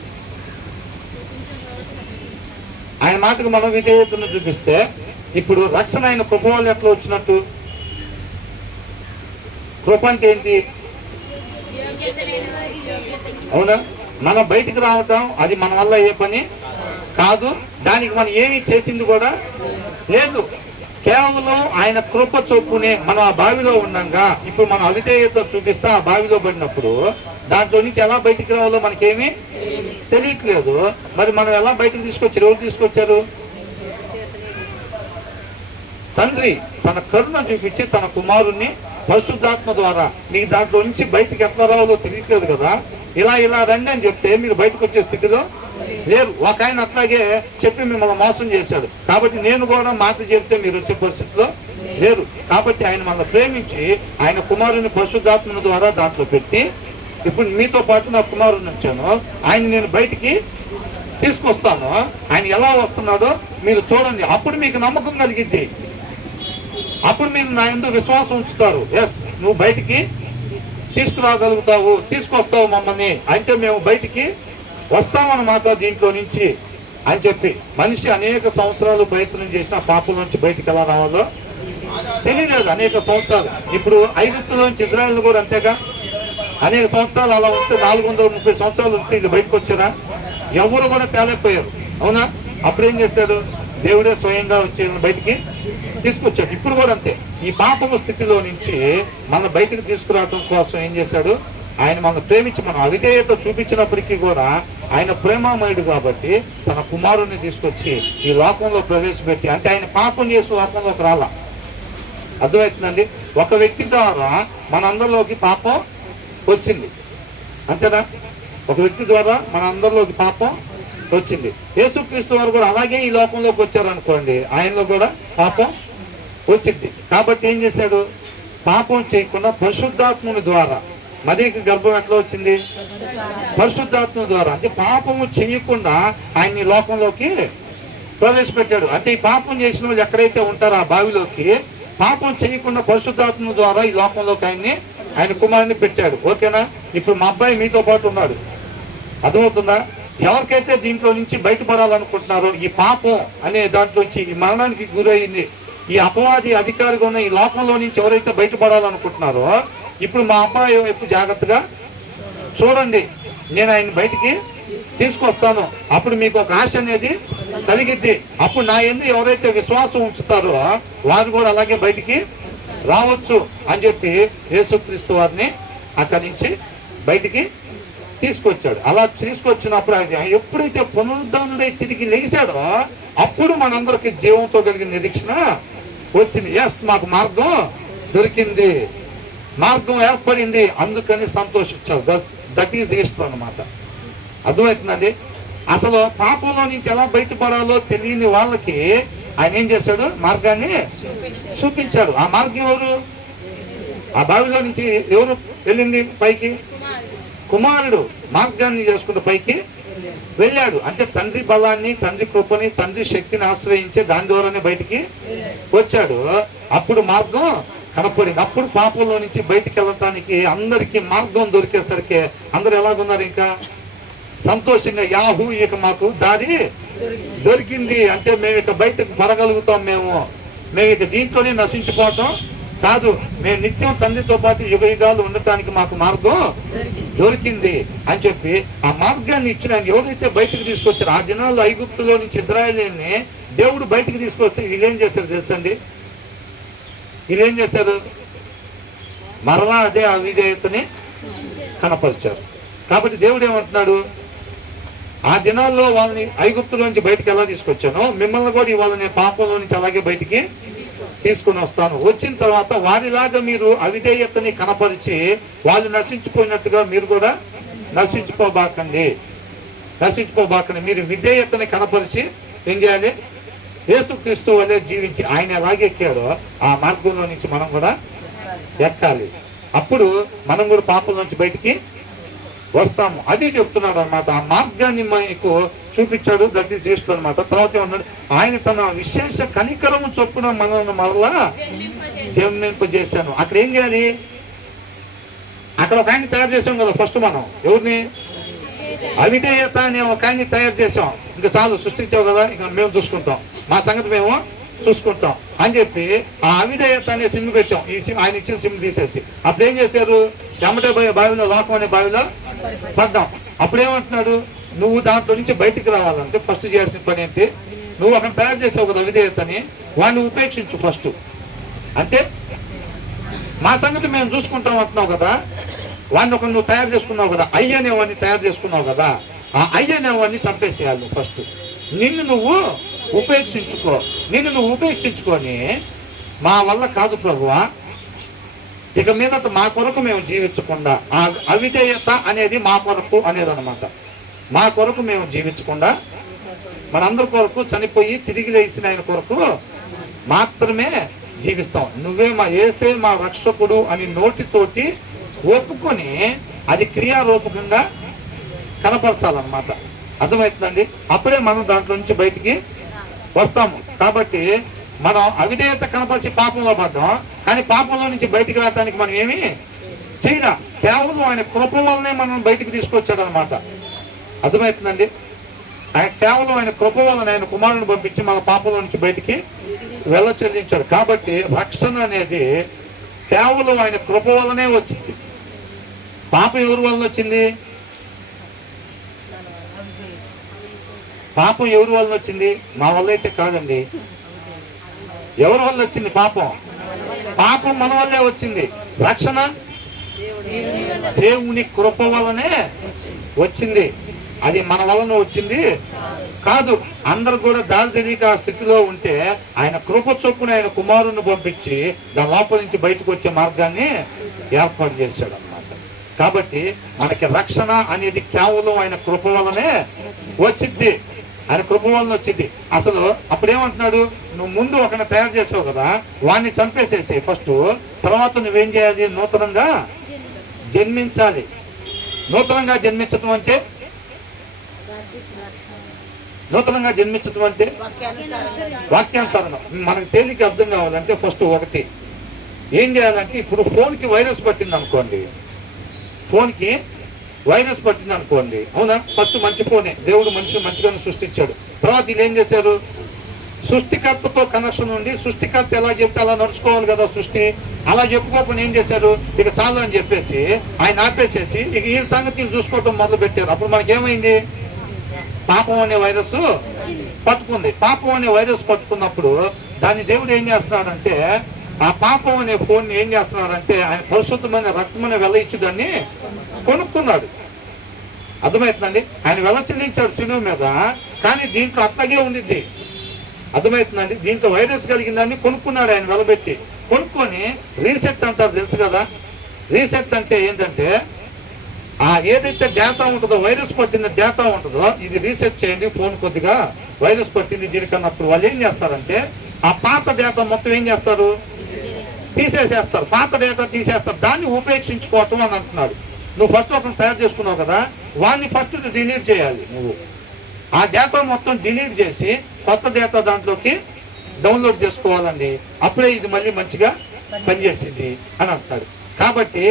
ఆయన మాటకు మనం విధేయతను చూపిస్తే ఇప్పుడు రక్షణ ఆయన కృప వల్ల ఎట్లా వచ్చినట్టు? కృప అంటే ఏంటి? అవునా? మనం బయటికి రావటం అది మన వల్ల ఏ పని కాదు. దానికి మనం ఏమి చేసింది కూడా లేదు. కేవలం ఆయన కృప చొప్పునే మనం ఆ బావిలో ఉండగా, ఇప్పుడు మనం అవిధేయత చూపిస్తే ఆ బావిలో పడినప్పుడు దాంట్లో నుంచి ఎలా బయటికి రావాలో మనకేమీ తెలియట్లేదు. మరి మనం ఎలా బయటకు తీసుకొచ్చారు? ఎవరు తీసుకొచ్చారు? తండ్రి తన కరుణ చూపించి తన కుమారుణ్ణి పరిశుద్ధాత్మ ద్వారా. నీకు దాంట్లో నుంచి బయటికి ఎట్లా రావాలో తెలియట్లేదు కదా, ఇలా ఇలా రండి అని చెప్తే మీరు బయటకు వచ్చే స్థితిలో లేరు. ఒక ఆయన అట్లాగే చెప్పి మిమ్మల్ని మోసం చేశాడు, కాబట్టి నేను కూడా మాట చెప్తే మీరు వచ్చే పరిస్థితిలో లేరు. కాబట్టి ఆయన మనల్ని ప్రేమించి ఆయన కుమారుని పరిశుద్ధాత్మ ద్వారా దాంట్లో పెట్టి, ఇప్పుడు మీతో పాటు నా కుమారుని వచ్చాను, ఆయన నేను బయటికి తీసుకొస్తాను. ఆయన ఎలా వస్తున్నాడో మీరు చూడండి, అప్పుడు మీకు నమ్మకం కలిగిద్ది, అప్పుడు మీరు నా యందు విశ్వాసం ఉంచుతారు. ఎస్, నువ్వు బయటికి తీసుకురాగలుగుతావు, తీసుకొస్తావు మమ్మల్ని, అంటే మేము బయటికి వస్తామన్నమాట దీంట్లో నుంచి అని చెప్పి. మనిషి అనేక సంవత్సరాలు ప్రయత్నం చేసిన పాపం నుంచి బయటికి ఎలా రావాలో తెలియలేదు, అనేక సంవత్సరాలు. ఇప్పుడు ఐగుప్తులోంచి ఇజ్రాయెల్ కూడా అంతేగా, అనేక సంవత్సరాలు అలా వస్తే 430 సంవత్సరాలు వస్తే ఇది బయటకు వచ్చారా? ఎవరు కూడా తేలేకపోయారు, అవునా? అప్పుడేం చేశాడు? దేవుడే స్వయంగా వచ్చి బయటికి తీసుకొచ్చాడు. ఇప్పుడు కూడా అంతే, ఈ పాపము స్థితిలో నుంచి మన బయటకు తీసుకురావడం కోసం ఏం చేశాడు? ఆయన మనల్ని ప్రేమించి మనం అవిధేయత చూపించినప్పటికీ కూడా ఆయన ప్రేమామయుడు కాబట్టి తన కుమారుణ్ణి తీసుకొచ్చి ఈ లోకంలో ప్రవేశపెట్టి, అంటే ఆయన పాపం చేసి లోకంలోకి రాలా. అర్థమవుతుందండి? ఒక వ్యక్తి ద్వారా మనందరిలోకి పాపం వచ్చింది, అంతేనా? ఒక వ్యక్తి ద్వారా మన అందరిలోకి పాపం వచ్చింది. యేసుక్రీస్తు వారు కూడా అలాగే ఈ లోకంలోకి వచ్చారనుకోండి, ఆయనలో కూడా పాపం వచ్చింది. కాబట్టి ఏం చేశాడు? పాపం చేయకుండా పరిశుద్ధాత్ముని ద్వారా. మదికి గర్భం ఎట్లా వచ్చింది? పరిశుద్ధాత్మ ద్వారా. అంటే పాపము చేయకుండా ఆయన ఈ లోకంలోకి ప్రవేశపెట్టాడు. అంటే ఈ పాపం చేసిన వాళ్ళు ఎక్కడైతే ఉంటారో ఆ బావిలోకి పాపం చేయకుండా పరిశుద్ధాత్మ ద్వారా ఈ లోకంలోకి ఆయన కుమారుని పెట్టాడు. ఓకేనా? ఇప్పుడు మా అబ్బాయి మీతో పాటు ఉన్నాడు, అర్థమవుతుందా? ఎవరికైతే దీంట్లో నుంచి బయటపడాలనుకుంటున్నారో, ఈ పాపం అనే దాంట్లోంచి ఈ మరణానికి గురయ్యింది, ఈ అపవాది అధికారిగా ఉన్న ఈ లోకంలో నుంచి ఎవరైతే బయటపడాలనుకుంటున్నారో, ఇప్పుడు మా అబ్బాయి వైపు జాగ్రత్తగా చూడండి, నేను ఆయన బయటికి తీసుకొస్తాను. అప్పుడు మీకు ఒక ఆశ అనేది కలిగిద్ది. అప్పుడు నా యందు ఎవరైతే విశ్వాసం ఉంచుతారో వారు కూడా అలాగే బయటికి రావచ్చు అని చెప్పి యేసుక్రీస్తు వారిని అక్కడి నుంచి బయటికి తీసుకొచ్చాడు. అలా తీసుకొచ్చినప్పుడు ఆయన ఎప్పుడైతే పునరుద్ధానుడై తిరిగి లేచాడో అప్పుడు మనందరికి జీవంతో కలిగిన నిరీక్షణ వచ్చింది. ఎస్, మాకు మార్గం దొరికింది, మార్గం ఏర్పడింది, అందుకని సంతోషించారు. దట్ ఈజ్ ఈస్టర్ అన్నమాట. అర్థమవుతుందండి? అసలు పాపంలో నుంచి ఎలా బయటపడాలో తెలియని వాళ్ళకి ఆయన ఏం చేశాడు? మార్గాన్ని చూపించాడు. ఆ మార్గం ఎవరు? ఆ బావిలో నుంచి ఎవరు వెళ్ళింది పైకి? కుమారుడు మార్గాన్ని చేసుకుంటూ పైకి వెళ్ళాడు. అంటే తండ్రి బలాన్ని, తండ్రి కృపని, తండ్రి శక్తిని ఆశ్రయించే దాని ద్వారానే బయటికి వచ్చాడు. అప్పుడు మార్గం కనపడింది. అప్పుడు పాపంలో నుంచి బయటికి వెళ్ళటానికి అందరికీ మార్గం దొరికేసరికి అందరు ఎలాగున్నారు? ఇంకా సంతోషంగా, యాహూ, ఇక మాకు దారి దొరికింది, అంటే మేము ఇక బయటకు పడగలుగుతాం, మేము ఇక దీంట్లోనే నశించిపోవటం కాదు, మేము నిత్యం తండ్రితో పాటు యుగ యుగాలు ఉండటానికి మాకు మార్గం దొరికింది అని చెప్పి ఆ మార్గాన్ని ఇచ్చిన ఆయన ఎవరైతే బయటకు తీసుకొచ్చారో, ఆ దినాల్లో ఐగుప్తులో నుంచి ఇజ్రాయేలీని దేవుడు బయటకు తీసుకొస్తే వీళ్ళేం చేశారు తెలుసండి? వీళ్ళేం చేశారు? మరలా అదే అవిధేయతని కనపరిచారు. కాబట్టి దేవుడు ఏమంటున్నాడు? ఆ దినాల్లో వాళ్ళని ఐగుప్తులో నుంచి బయటకు ఎలా తీసుకొచ్చానో మిమ్మల్ని కూడా ఇవాళ నేను పాపంలో నుంచి అలాగే బయటికి తీసుకుని వస్తాను. వచ్చిన తర్వాత వారిలాగా మీరు అవిధేయతని కనపరిచి వాళ్ళు నశించిపోయినట్టుగా మీరు కూడా నశించిపోబాకండి. మీరు విధేయతని కనపరిచి ఏం చేయాలి? యేసుక్రీస్తు వలె జీవించి ఆయన ఎలాగే ఎక్కాడో ఆ మార్గంలో నుంచి మనం కూడా ఎక్కాలి. అప్పుడు మనం కూడా పాపం నుంచి బయటికి వస్తాము. అది చెప్తున్నాడు అనమాట. ఆ మార్గాన్ని మనకు చూపించాడు. దట్ ఈస్ ఈస్టర్ అనమాట. తర్వాత ఏమన్నాడు? ఆయన తన విశేష కనికరము చొప్పున మనల్ని మరలా జన్మింపజేశాను. అక్కడ ఏం చేయాలి? అక్కడ ఒక ఆయన్ని తయారు చేసాం కదా ఫస్ట్. మనం ఎవరిని? అవిధేయత అనే ఒక ఆయన్ని తయారు చేసాం. ఇంకా చాలు, సృష్టించావు కదా, ఇక మేము చూసుకుంటాం, మా సంగతి మేము చూసుకుంటాం అని చెప్పి ఆ అవిధేయత అనే సిమ్ పెట్టాం. ఈ సిమ్ ఆయన ఇచ్చిన సిమ్ తీసేసి అప్పుడు ఏం చేశారు? ఎమ్మటే బావిలో, లోకం అనే బావిలో పడ్డాం. అప్పుడేమంటున్నాడు? నువ్వు దాంట్లో నుంచి బయటికి రావాలంటే ఫస్ట్ చేయాల్సిన పని ఏంటి? నువ్వు అక్కడ తయారు చేసావు కదా అవిధేయతని, వాడిని ఉపేక్షించు ఫస్ట్. అంటే మా సంగతి మేము చూసుకుంటాం అంటున్నావు కదా, వాడిని ఒక నువ్వు తయారు చేసుకున్నావు కదా, అయ్యనే వాడిని తయారు చేసుకున్నావు కదా, ఆ అయ్యనే వాడిని చంపేసేయాలి నువ్వు ఫస్ట్. నిన్ను నువ్వు ఉపేక్షించుకొని మా వల్ల కాదు ప్రభువా, ఇక మీదట మా కొరకు మేము జీవించకుండా, ఆ అవిధేయత అనేది మా కొరకు అనేది అనమాట. మా కొరకు మేము జీవించకుండా మనందరి కొరకు చనిపోయి తిరిగి లేచిన ఆయన కొరకు మాత్రమే జీవిస్తాం. నువ్వే మా యేసే మా రక్షకుడు అని నోటితోటి ఒప్పుకొని అది క్రియారూపకంగా కనపరచాలన్నమాట. అర్థమవుతుందండి? అప్పుడే మనం దాంట్లో నుంచి బయటికి వస్తాము. కాబట్టి మనం అవిధేయత కనపరిచి పాపంలో పడ్డాం, కానీ పాపంలో నుంచి బయటికి రావడానికి మనం ఏమి చేయరా. కేవలం ఆయన కృప వల్లనే మనం బయటికి తీసుకొచ్చాడు అనమాట. అర్థమవుతుందండి? ఆయన కేవలం ఆయన కృప వలన ఆయన కుమారుని పంపించి మన పాపంలో నుంచి బయటికి చెల్లించాడు. కాబట్టి రక్షణ అనేది కేవలం ఆయన కృప వల్లనే వచ్చింది. పాపం ఎవరి వలన వచ్చింది? పాపం ఎవరి వలన వచ్చింది? మా వల్ల అయితే కాదండి. ఎవరి వల్ల వచ్చింది పాపం? పాపం మన వల్లే వచ్చింది. రక్షణ దేవుని కృప వల్లనే వచ్చింది. అది మన వలన వచ్చింది కాదు. అందరు కూడా దారి తెలియక ఆ స్థితిలో ఉంటే ఆయన కృప చొప్పున ఆయన కుమారుని పంపించి దాని లోపల నుంచి బయటకు వచ్చే మార్గాన్ని ఏర్పాటు చేశాడు అన్నమాట. కాబట్టి మనకి రక్షణ అనేది కేవలం ఆయన కృప వల్లనే వచ్చింది. ఆయన కృప వలన వచ్చింది. అసలు అప్పుడేమంటున్నాడు? నువ్వు ముందు ఒకరిని తయారు చేసావు కదా, వాడిని చంపేసేసి ఫస్ట్, తర్వాత నువ్వేం చేయాలి? నూతనంగా జన్మించాలి. నూతనంగా జన్మించటం అంటే వాక్యానుసారంగా మనకు తేలిక అర్థం కావాలంటే ఫస్ట్ ఒకటి ఏం చేయాలంటే, ఇప్పుడు ఫోన్కి వైరస్ పట్టింది అనుకోండి, ఫోన్కి వైరస్ పట్టింది అనుకోండి, అవునా? ఫస్ట్ మంచి ఫోనే, దేవుడు మనిషిని మంచిగానే సృష్టించాడు. తర్వాత వీళ్ళు ఏం చేశారు? సృష్టికర్తతో కనెక్షన్ ఉండి సృష్టికర్త ఎలా చెప్తే అలా నడుచుకోవాలి కదా సృష్టి. అలా చెప్పుకోకుండా ఏం చేశారు? ఇక చాలు అని చెప్పేసి ఆయన ఆపేసేసి ఇక ఈ సంగతి చూసుకోవటం మొదలు పెట్టారు. అప్పుడు మనకేమైంది? పాపం అనే వైరస్ పట్టుకుంది. పాపం అనే వైరస్ పట్టుకున్నప్పుడు దాన్ని దేవుడు ఏం చేస్తున్నాడంటే, ఆ పాపం అనే ఫోన్ ఏం చేస్తున్నాడంటే ఆయన పరిశుద్ధమైన రక్తమైన వెల ఇచ్చి దాన్ని కొనుక్కున్నాడు. అర్థమవుతుందండి? ఆయన వెల చెల్లించాడు శిలువ మీద, కానీ దీంట్లో అట్లాగే ఉండిద్ది. అర్థమవుతుందండి? దీంట్లో వైరస్ కలిగిందాన్ని కొనుక్కున్నాడు ఆయన వెలబెట్టి. కొనుక్కొని రీసెట్ అంటారు, తెలుసు కదా? రీసెట్ అంటే ఏంటంటే, ఏదైతే డేటా ఉంటుందో, వైరస్ పట్టిన డేటా ఉంటుందో, ఇది రీసెట్ చేయండి, ఫోన్ కొద్దిగా వైరస్ పట్టింది దీనికన్నప్పుడు వాళ్ళు ఏం చేస్తారంటే ఆ పాత డేటా మొత్తం ఏం చేస్తారు? తీసేసేస్తారు. పాత డేటా తీసేస్తారు. దాన్ని ఉపేక్షించుకోవటం అని అంటున్నాడు. నువ్వు ఫస్ట్ ఒకరిని తయారు చేసుకున్నావు కదా, వాడిని ఫస్ట్ డిలీట్ చేయాలి. నువ్వు ఆ డేటా మొత్తం డిలీట్ చేసి కొత్త డేటా దాంట్లోకి డౌన్లోడ్ చేసుకోవాలండి. అప్పుడే ఇది మళ్ళీ మంచిగా పనిచేసింది అని అంటున్నాడు. కాబట్టి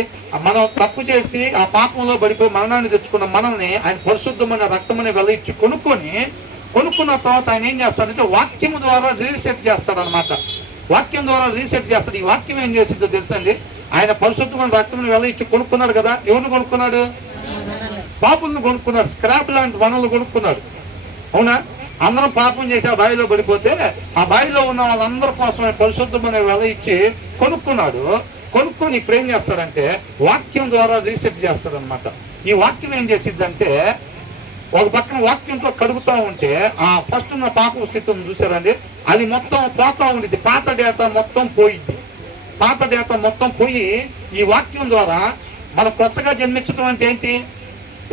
మనం తప్పు చేసి ఆ పాపంలో పడిపోయి మరణాన్ని తెచ్చుకున్న మనల్ని ఆయన పరిశుద్ధమైన రక్తమని వెల ఇచ్చి కొనుక్కున్న తర్వాత ఆయన ఏం చేస్తాడంటే వాక్యం ద్వారా రీసెట్ చేస్తాడు అనమాట. వాక్యం ద్వారా రీసెట్ చేస్తాడు. ఈ వాక్యం ఏం చేసిందో తెలుసండి? ఆయన పరిశుద్ధమైన రక్తమని వెల ఇచ్చి కొనుక్కున్నాడు కదా. ఎవరిని కొనుక్కున్నాడు? పాపులను కొనుక్కున్నాడు. స్క్రాప్ లాంటి వనరులు కొనుక్కున్నాడు. అవునా? అందరం పాపం చేసి ఆ బావిలో పడిపోతే ఆ బావిలో ఉన్న వాళ్ళందరి కోసం పరిశుద్ధమైన వెల ఇచ్చి కొనుక్కున్నాడు. కొనుక్కొని ఇప్పుడు ఏం చేస్తాడంటే వాక్యం ద్వారా రీసెట్ చేస్తాడనమాట. ఈ వాక్యం ఏం చేసిద్దంటే, ఒక పక్కన వాక్యంతో కడుగుతూ ఉంటే ఆ ఫస్ట్ ఉన్న పాప స్థితిని చూసారండి, అది మొత్తం పోతా ఉండిద్ది. పాత డేటా మొత్తం పోయిద్ది. పాత డేటా మొత్తం పోయి ఈ వాక్యం ద్వారా మనం కొత్తగా జన్మించడం అంటే ఏంటి?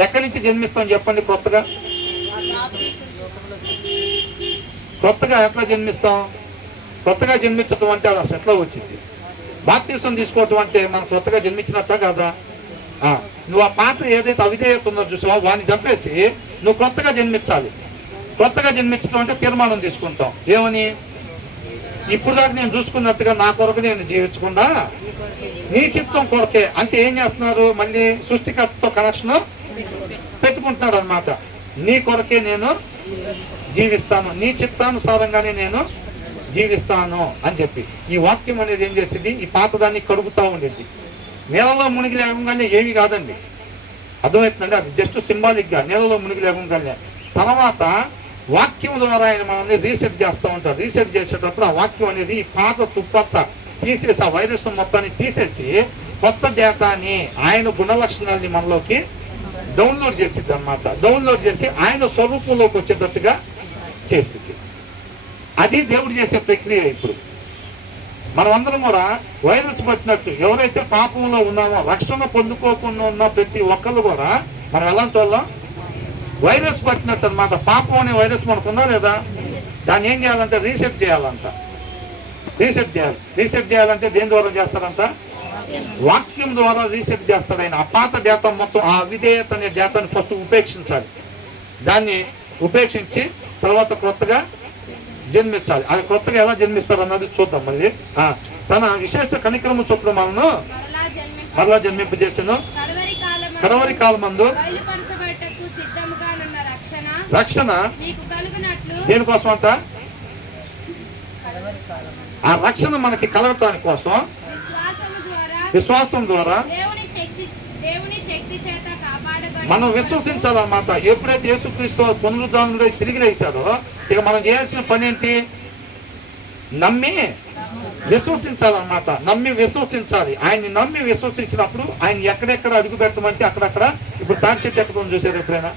ఎక్కడి నుంచి జన్మిస్తాం చెప్పండి? కొత్తగా ఎట్లా జన్మిస్తాం? కొత్తగా జన్మించడం అంటే అది అసలు ఎట్లా వచ్చింది? బాప్తీసం తీసుకోవటం అంటే మనం కొత్తగా జన్మించినట్ట కదా. నువ్వు ఆ పాత ఏదైతే అవిధేయత ఉందో చూసావా, వాడిని చంపేసి నువ్వు కొత్తగా జన్మించాలి. కొత్తగా జన్మించడం అంటే తీర్మానం తీసుకుంటాం. ఏమని? ఇప్పుడు దాకా నేను చూసుకున్నట్టుగా నా కొరకు నేను జీవించకుండా నీ చిత్తం కొరకే. అంటే ఏం చేస్తున్నారు? మళ్ళీ సృష్టికర్తతో కనెక్షన్ పెట్టుకుంటున్నాడు అనమాట. నీ కొరకే నేను జీవిస్తాను, నీ చిత్తానుసారంగానే నేను జీవిస్తాను అని చెప్పి ఈ వాక్యం అనేది ఏం చేసింది? ఈ పాతదాన్ని కడుగుతూ ఉండేది. నేలలో మునిగి లేకుండానే ఏమి కాదండి. అర్థమవుతుందండి? అది జస్ట్ సింబాలిక్గా నేలలో మునిగి లేకుండానే. తర్వాత వాక్యం ద్వారా ఆయన మనల్ని రీసెట్ చేస్తూ ఉంటారు. రీసెట్ చేసేటప్పుడు ఆ వాక్యం అనేది ఈ పాత తుప్పత్త తీసేసి ఆ వైరస్ మొత్తాన్ని తీసేసి కొత్త డేటాని ఆయన గుణలక్షణాలని మనలోకి డౌన్లోడ్ చేసిద్ది అనమాట. డౌన్లోడ్ చేసి ఆయన స్వరూపంలోకి వచ్చేటట్టుగా చేసిద్ది. అది దేవుడు చేసే ప్రక్రియ. ఇప్పుడు మనం అందరం కూడా వైరస్ పట్టినట్టు ఎవరైతే పాపంలో ఉన్నామో, రక్షణ పొందుకోకుండా ఉన్న ప్రతి ఒక్కళ్ళు కూడా మనం ఎలాంటి వాళ్ళం? వైరస్ పట్టినట్టు అనమాట. పాపం అనే వైరస్ మనకు ఉందా లేదా? దాన్ని ఏం చేయాలంటే రీసెట్ చేయాలంట. రీసెట్ చేయాలి. రీసెట్ చేయాలంటే దేని ద్వారా చేస్తారంట? వాక్యం ద్వారా రీసెట్ చేస్తాడు ఆయన. ఆ పాత డేటా మొత్తం, ఆ అవిధేయత అనే డేటాని ఫస్ట్ ఉపేక్షించాలి. దాన్ని ఉపేక్షించి తర్వాత క్రొత్తగా జన్మించాలి. అది క్రొత్తగా ఎలా జన్మిస్తారు అన్నది చూద్దాం మళ్ళీ. తన విశేష కనిక్రమ చొప్పున మనను మరలా జన్మింపజేసాను. కడవరి కాలమందు రక్షణ దేనికోసం అంట? ఆ రక్షణ మనకి కలగటానికి కోసం విశ్వాసం ద్వారా మనం విశ్వసించాలన్నమాట. ఎప్పుడైతే యేసుక్రీస్తు పునరుద్ధానుడై తిరిగి లేచాడో ఇక మనం చేయాల్సిన పని ఏంటి? నమ్మి విశ్వసించాలన్నమాట. నమ్మి విశ్వసించాలి. ఆయన్ని నమ్మి విశ్వసించినప్పుడు ఆయన ఎక్కడెక్కడ అడుగు పెట్టమంటే అక్కడక్కడ. ఇప్పుడు తాటి చెట్టు ఎక్కడ చూసారు ఎప్పుడైనా?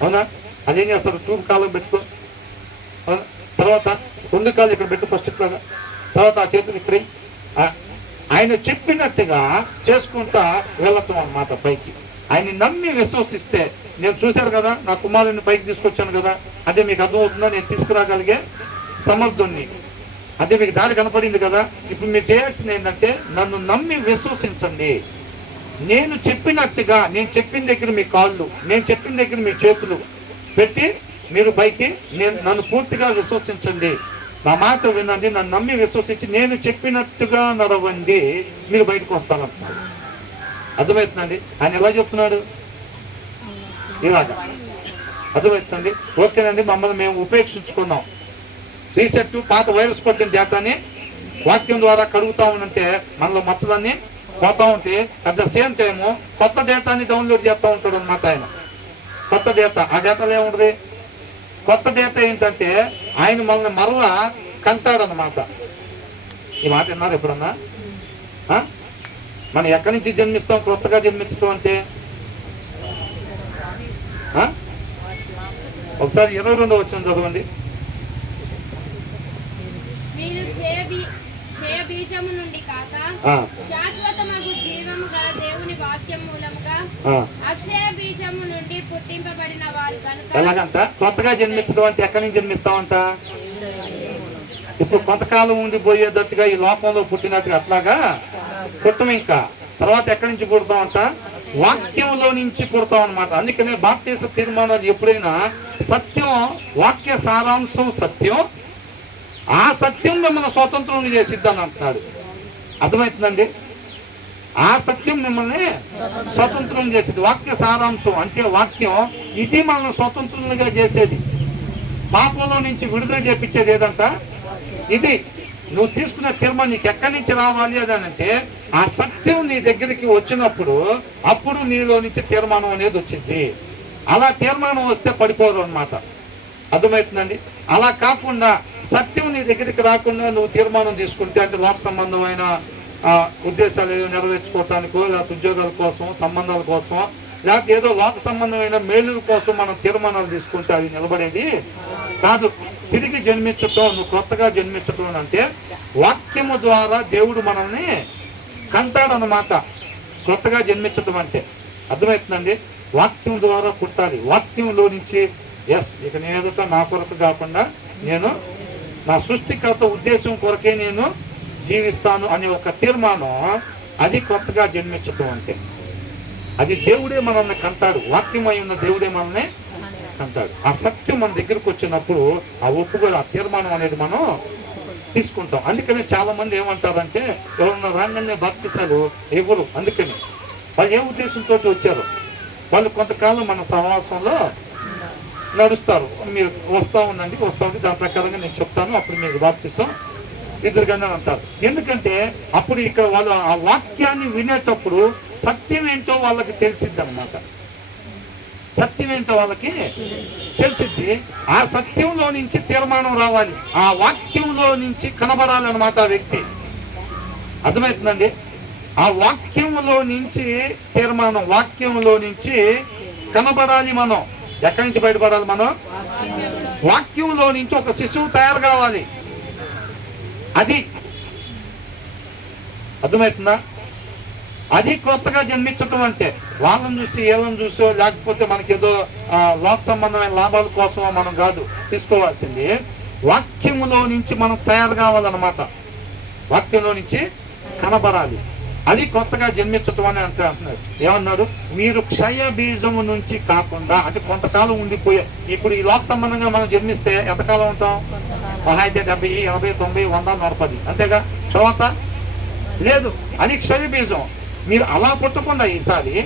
అవునా? అదేం చేస్తారు? ట్యూబ్ కాలం పెట్టుకో, తర్వాత 2 కాళ్ళు ఇక్కడ పెట్టు ఫస్ట్ ఇట్లాగా, తర్వాత ఆ చేతులు ఇక్కడే ఆయన చెప్పినట్టుగా చేసుకుంటా వెళ్ళటం అన్నమాట పైకి. ఆయన్ని నమ్మి విశ్వసిస్తే, నేను చూశారు కదా నా కుమారుని పైకి తీసుకొచ్చాను కదా, అంటే మీకు అర్థమవుతుందా? నేను తీసుకురాగలిగే సమర్థుణ్ణి, అంటే మీకు దారి కనపడింది కదా. ఇప్పుడు మీరు చేయాల్సింది ఏంటంటే నన్ను నమ్మి విశ్వసించండి. నేను చెప్పినట్టుగా, నేను చెప్పిన దగ్గర మీ కాళ్ళు, నేను చెప్పిన దగ్గర మీ చేతులు పెట్టి మీరు పైకి నన్ను పూర్తిగా విశ్వసించండి. నా మాట వినండి, నన్ను నమ్మి విశ్వసించి నేను చెప్పినట్టుగా నడవండి, మీరు బయటకు వస్తానంటున్నాడు. అర్థమవుతుందండి? ఆయన ఎలా చెప్తున్నాడు? ఇలాగా. అర్థమవుతుందండి? ఓకేనండి, మమ్మల్ని మేము ఉపేక్షించుకున్నాం. రీసెట్ పాత వైరస్ పట్టిన డేటాని వాక్యం ద్వారా కడుగుతా ఉంటే మనలో మచ్చలన్నీ పోతా ఉంటే, అట్ ద సేమ్ టైము కొత్త డేటాని డౌన్లోడ్ చేస్తూ ఉంటాడు అనమాట ఆయన. కొత్త డేటా. ఆ డేటాలో ఏముంటుంది? కొత్త డేటా ఏంటంటే ఆయన మనల్ని మరలా కంటాడనమాట. ఈ మాట విన్నారు ఎప్పుడన్నా? మనం ఎక్కడి నుంచి జన్మిస్తాం? కొత్తగా జన్మించడం అంటే ఒకసారి 22వ వచనం చదవండి. ఎలాగంట? కొత్తగా జన్మించడం అంటే ఎక్కడి నుంచి జన్మిస్తామంట? ఇప్పుడు కొంతకాలం ఉండిపోయేటట్టుగా ఈ లోకంలో పుట్టినట్టుగా అట్లాగా పుట్టం. ఇంకా తర్వాత ఎక్కడి నుంచి పుడతామంట? వాక్యంలో నుంచి పుడతాం అనమాట. అందుకనే బాప్తీస తీర్మానాలు ఎప్పుడైనా సత్యం, వాక్య సారాంశం సత్యం, ఆ సత్యం మిమ్మల్ని స్వతంత్రం చేసిద్దని అంటున్నాడు. అర్థమవుతుందండి? ఆ సత్యం మిమ్మల్ని స్వతంత్రం చేసేది. వాక్య సారాంశం అంటే వాక్యం, ఇది మనల్ని స్వతంత్రులుగా చేసేది. పాపంలో నుంచి విడుదల చేపించేది ఏదంట? ఇది. నువ్వు తీసుకున్న తీర్మానం నీకు ఎక్కడి నుంచి రావాలి అదంటే ఆ సత్యం నీ దగ్గరికి వచ్చినప్పుడు అప్పుడు నీలో నుంచి తీర్మానం అనేది వచ్చింది. అలా తీర్మానం వస్తే పడిపోరు అనమాట. అర్థమవుతుందండి? అలా కాకుండా సత్యం నీ దగ్గరికి రాకుండా నువ్వు తీర్మానం తీసుకుంటే, అంటే లోక సంబంధమైన ఉద్దేశాలు ఏదో నెరవేర్చుకోవటానికో, లేకపోతే ఉద్యోగాల కోసం, సంబంధాల కోసం, లేకపోతే ఏదో లోక సంబంధమైన మేలుల కోసం మనం తీర్మానాలు తీసుకుంటే అవి నిలబడేది కాదు. తిరిగి జన్మించటం, నువ్వు కొత్తగా జన్మించటం అంటే వాక్యము ద్వారా దేవుడు మనల్ని కంటాడనమాట. కొత్తగా జన్మించటం అంటే అర్థమవుతుందండి? వాక్యం ద్వారా పుట్టాలి. వాక్యంలో నుంచి ఇక నేను ఎదుట నా కొరకు కాకుండా నేను నా సృష్టికర్త ఉద్దేశం కొరకే నేను జీవిస్తాను అనే ఒక తీర్మానం, అది కొత్తగా జన్మించటం అంటే. అది దేవుడే మనల్ని కంటాడు. వాక్యమై ఉన్న దేవుడే మనల్ని కంటాడు. ఆ సత్యం మన దగ్గరకు వచ్చినప్పుడు ఆ ఒప్పుకోలు, ఆ తీర్మానం అనేది మనం తీసుకుంటాం. అందుకని చాలా మంది ఏమంటారంటే ఎవరన్నా రాగానే బాప్తిసాలు ఎవరు, అందుకని వాళ్ళు ఏ ఉద్దేశంతో వచ్చారు, వాళ్ళు కొంతకాలం మన సహవాసంలో నడుస్తారు. మీరు వస్తూ ఉండండి, దాని ప్రకారంగా నేను చెప్తాను, అప్పుడు మీకు బాప్తిసం ఎదురుగానే అంటారు. ఎందుకంటే అప్పుడు ఇక్కడ వాళ్ళు ఆ వాక్యాన్ని వినేటప్పుడు సత్యం ఏంటో వాళ్ళకి తెలిసిద్ది అనమాట. సత్యం ఏంటో వాళ్ళకి తెలిసిద్ది. ఆ సత్యంలో నుంచి తీర్మానం రావాలి, ఆ వాక్యంలో నుంచి కనబడాలన్నమాట ఆ వ్యక్తి. అర్థమవుతుందండి? ఆ వాక్యంలో నుంచి తీర్మానం, వాక్యంలో నుంచి కనబడాలి. మనం ఎక్కడి నుంచి బయటపడాలి? మనం వాక్యంలో నుంచి ఒక శిశువు తయారు కావాలి. అది అర్థమవుతుందా? అది కొత్తగా జన్మించటం అంటే వాళ్ళని చూసి వీళ్ళని చూసో లేకపోతే మనకేదో లోక సంబంధమైన లాభాల కోసం మనం కాదు తీసుకోవాల్సింది. వాక్యములో నుంచి మనం తయారు కావాలన్నమాట. వాక్యంలో నుంచి కనబడాలి. అది కొత్తగా జన్మించటం అని అంటున్నాడు. ఏమన్నాడు? మీరు క్షయ బీజము నుంచి కాకుండా, అంటే కొంతకాలం ఉండిపోయే. ఇప్పుడు ఈ లోక సంబంధంగా మనం జన్మిస్తే ఎంతకాలం ఉంటాం? అయితే 70, 80, 90, 100, 110 అంతేగా. తర్వాత లేదు, అది క్షయ బీజం. మీరు అలా పుట్టకుండా ఈసారి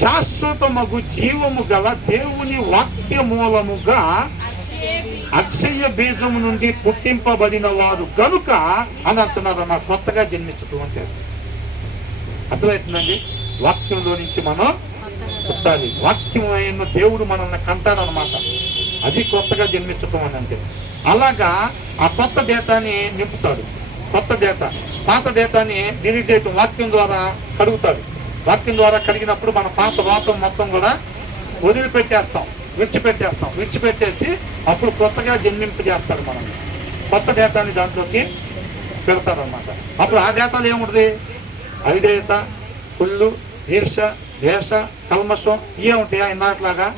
శాశ్వతమగు జీవము గల దేవుని వాక్య మూలముగా అక్షయ బీజము నుండి పుట్టింపబడిన వారు గనుక అని అంటున్నారు అన్నమాట. కొత్తగా జన్మించటం అంటే అర్థమవుతుందండి. వాక్యంలో నుంచి మనం పుట్టాలి. వాక్యమైన దేవుడు మనల్ని కంటాడనమాట. అది కొత్తగా జన్మించటం అని అంటే. అలాగా ఆ కొత్త డేటాని నింపుతాడు. కొత్త డేటా, పాత డేటాని డిలీట్ చేయటం, వాక్యం ద్వారా కడుగుతాడు. వాక్యం ద్వారా కడిగినప్పుడు మన పాత రోతం మొత్తం కూడా వదిలిపెట్టేస్తాం, విడిచిపెట్టేసి అప్పుడు కొత్తగా జన్మింపజేస్తాడు మనల్ని. కొత్త డేటాని దాంట్లోకి పెడతాడు అన్నమాట. అప్పుడు ఆ డేటాలు ఏముంటుంది? అవిధేయత, కుళ్ళు, ఈర్ష, ద్వేష, కల్మషం ఇవే ఉంటాయా ఇందాకలాగా?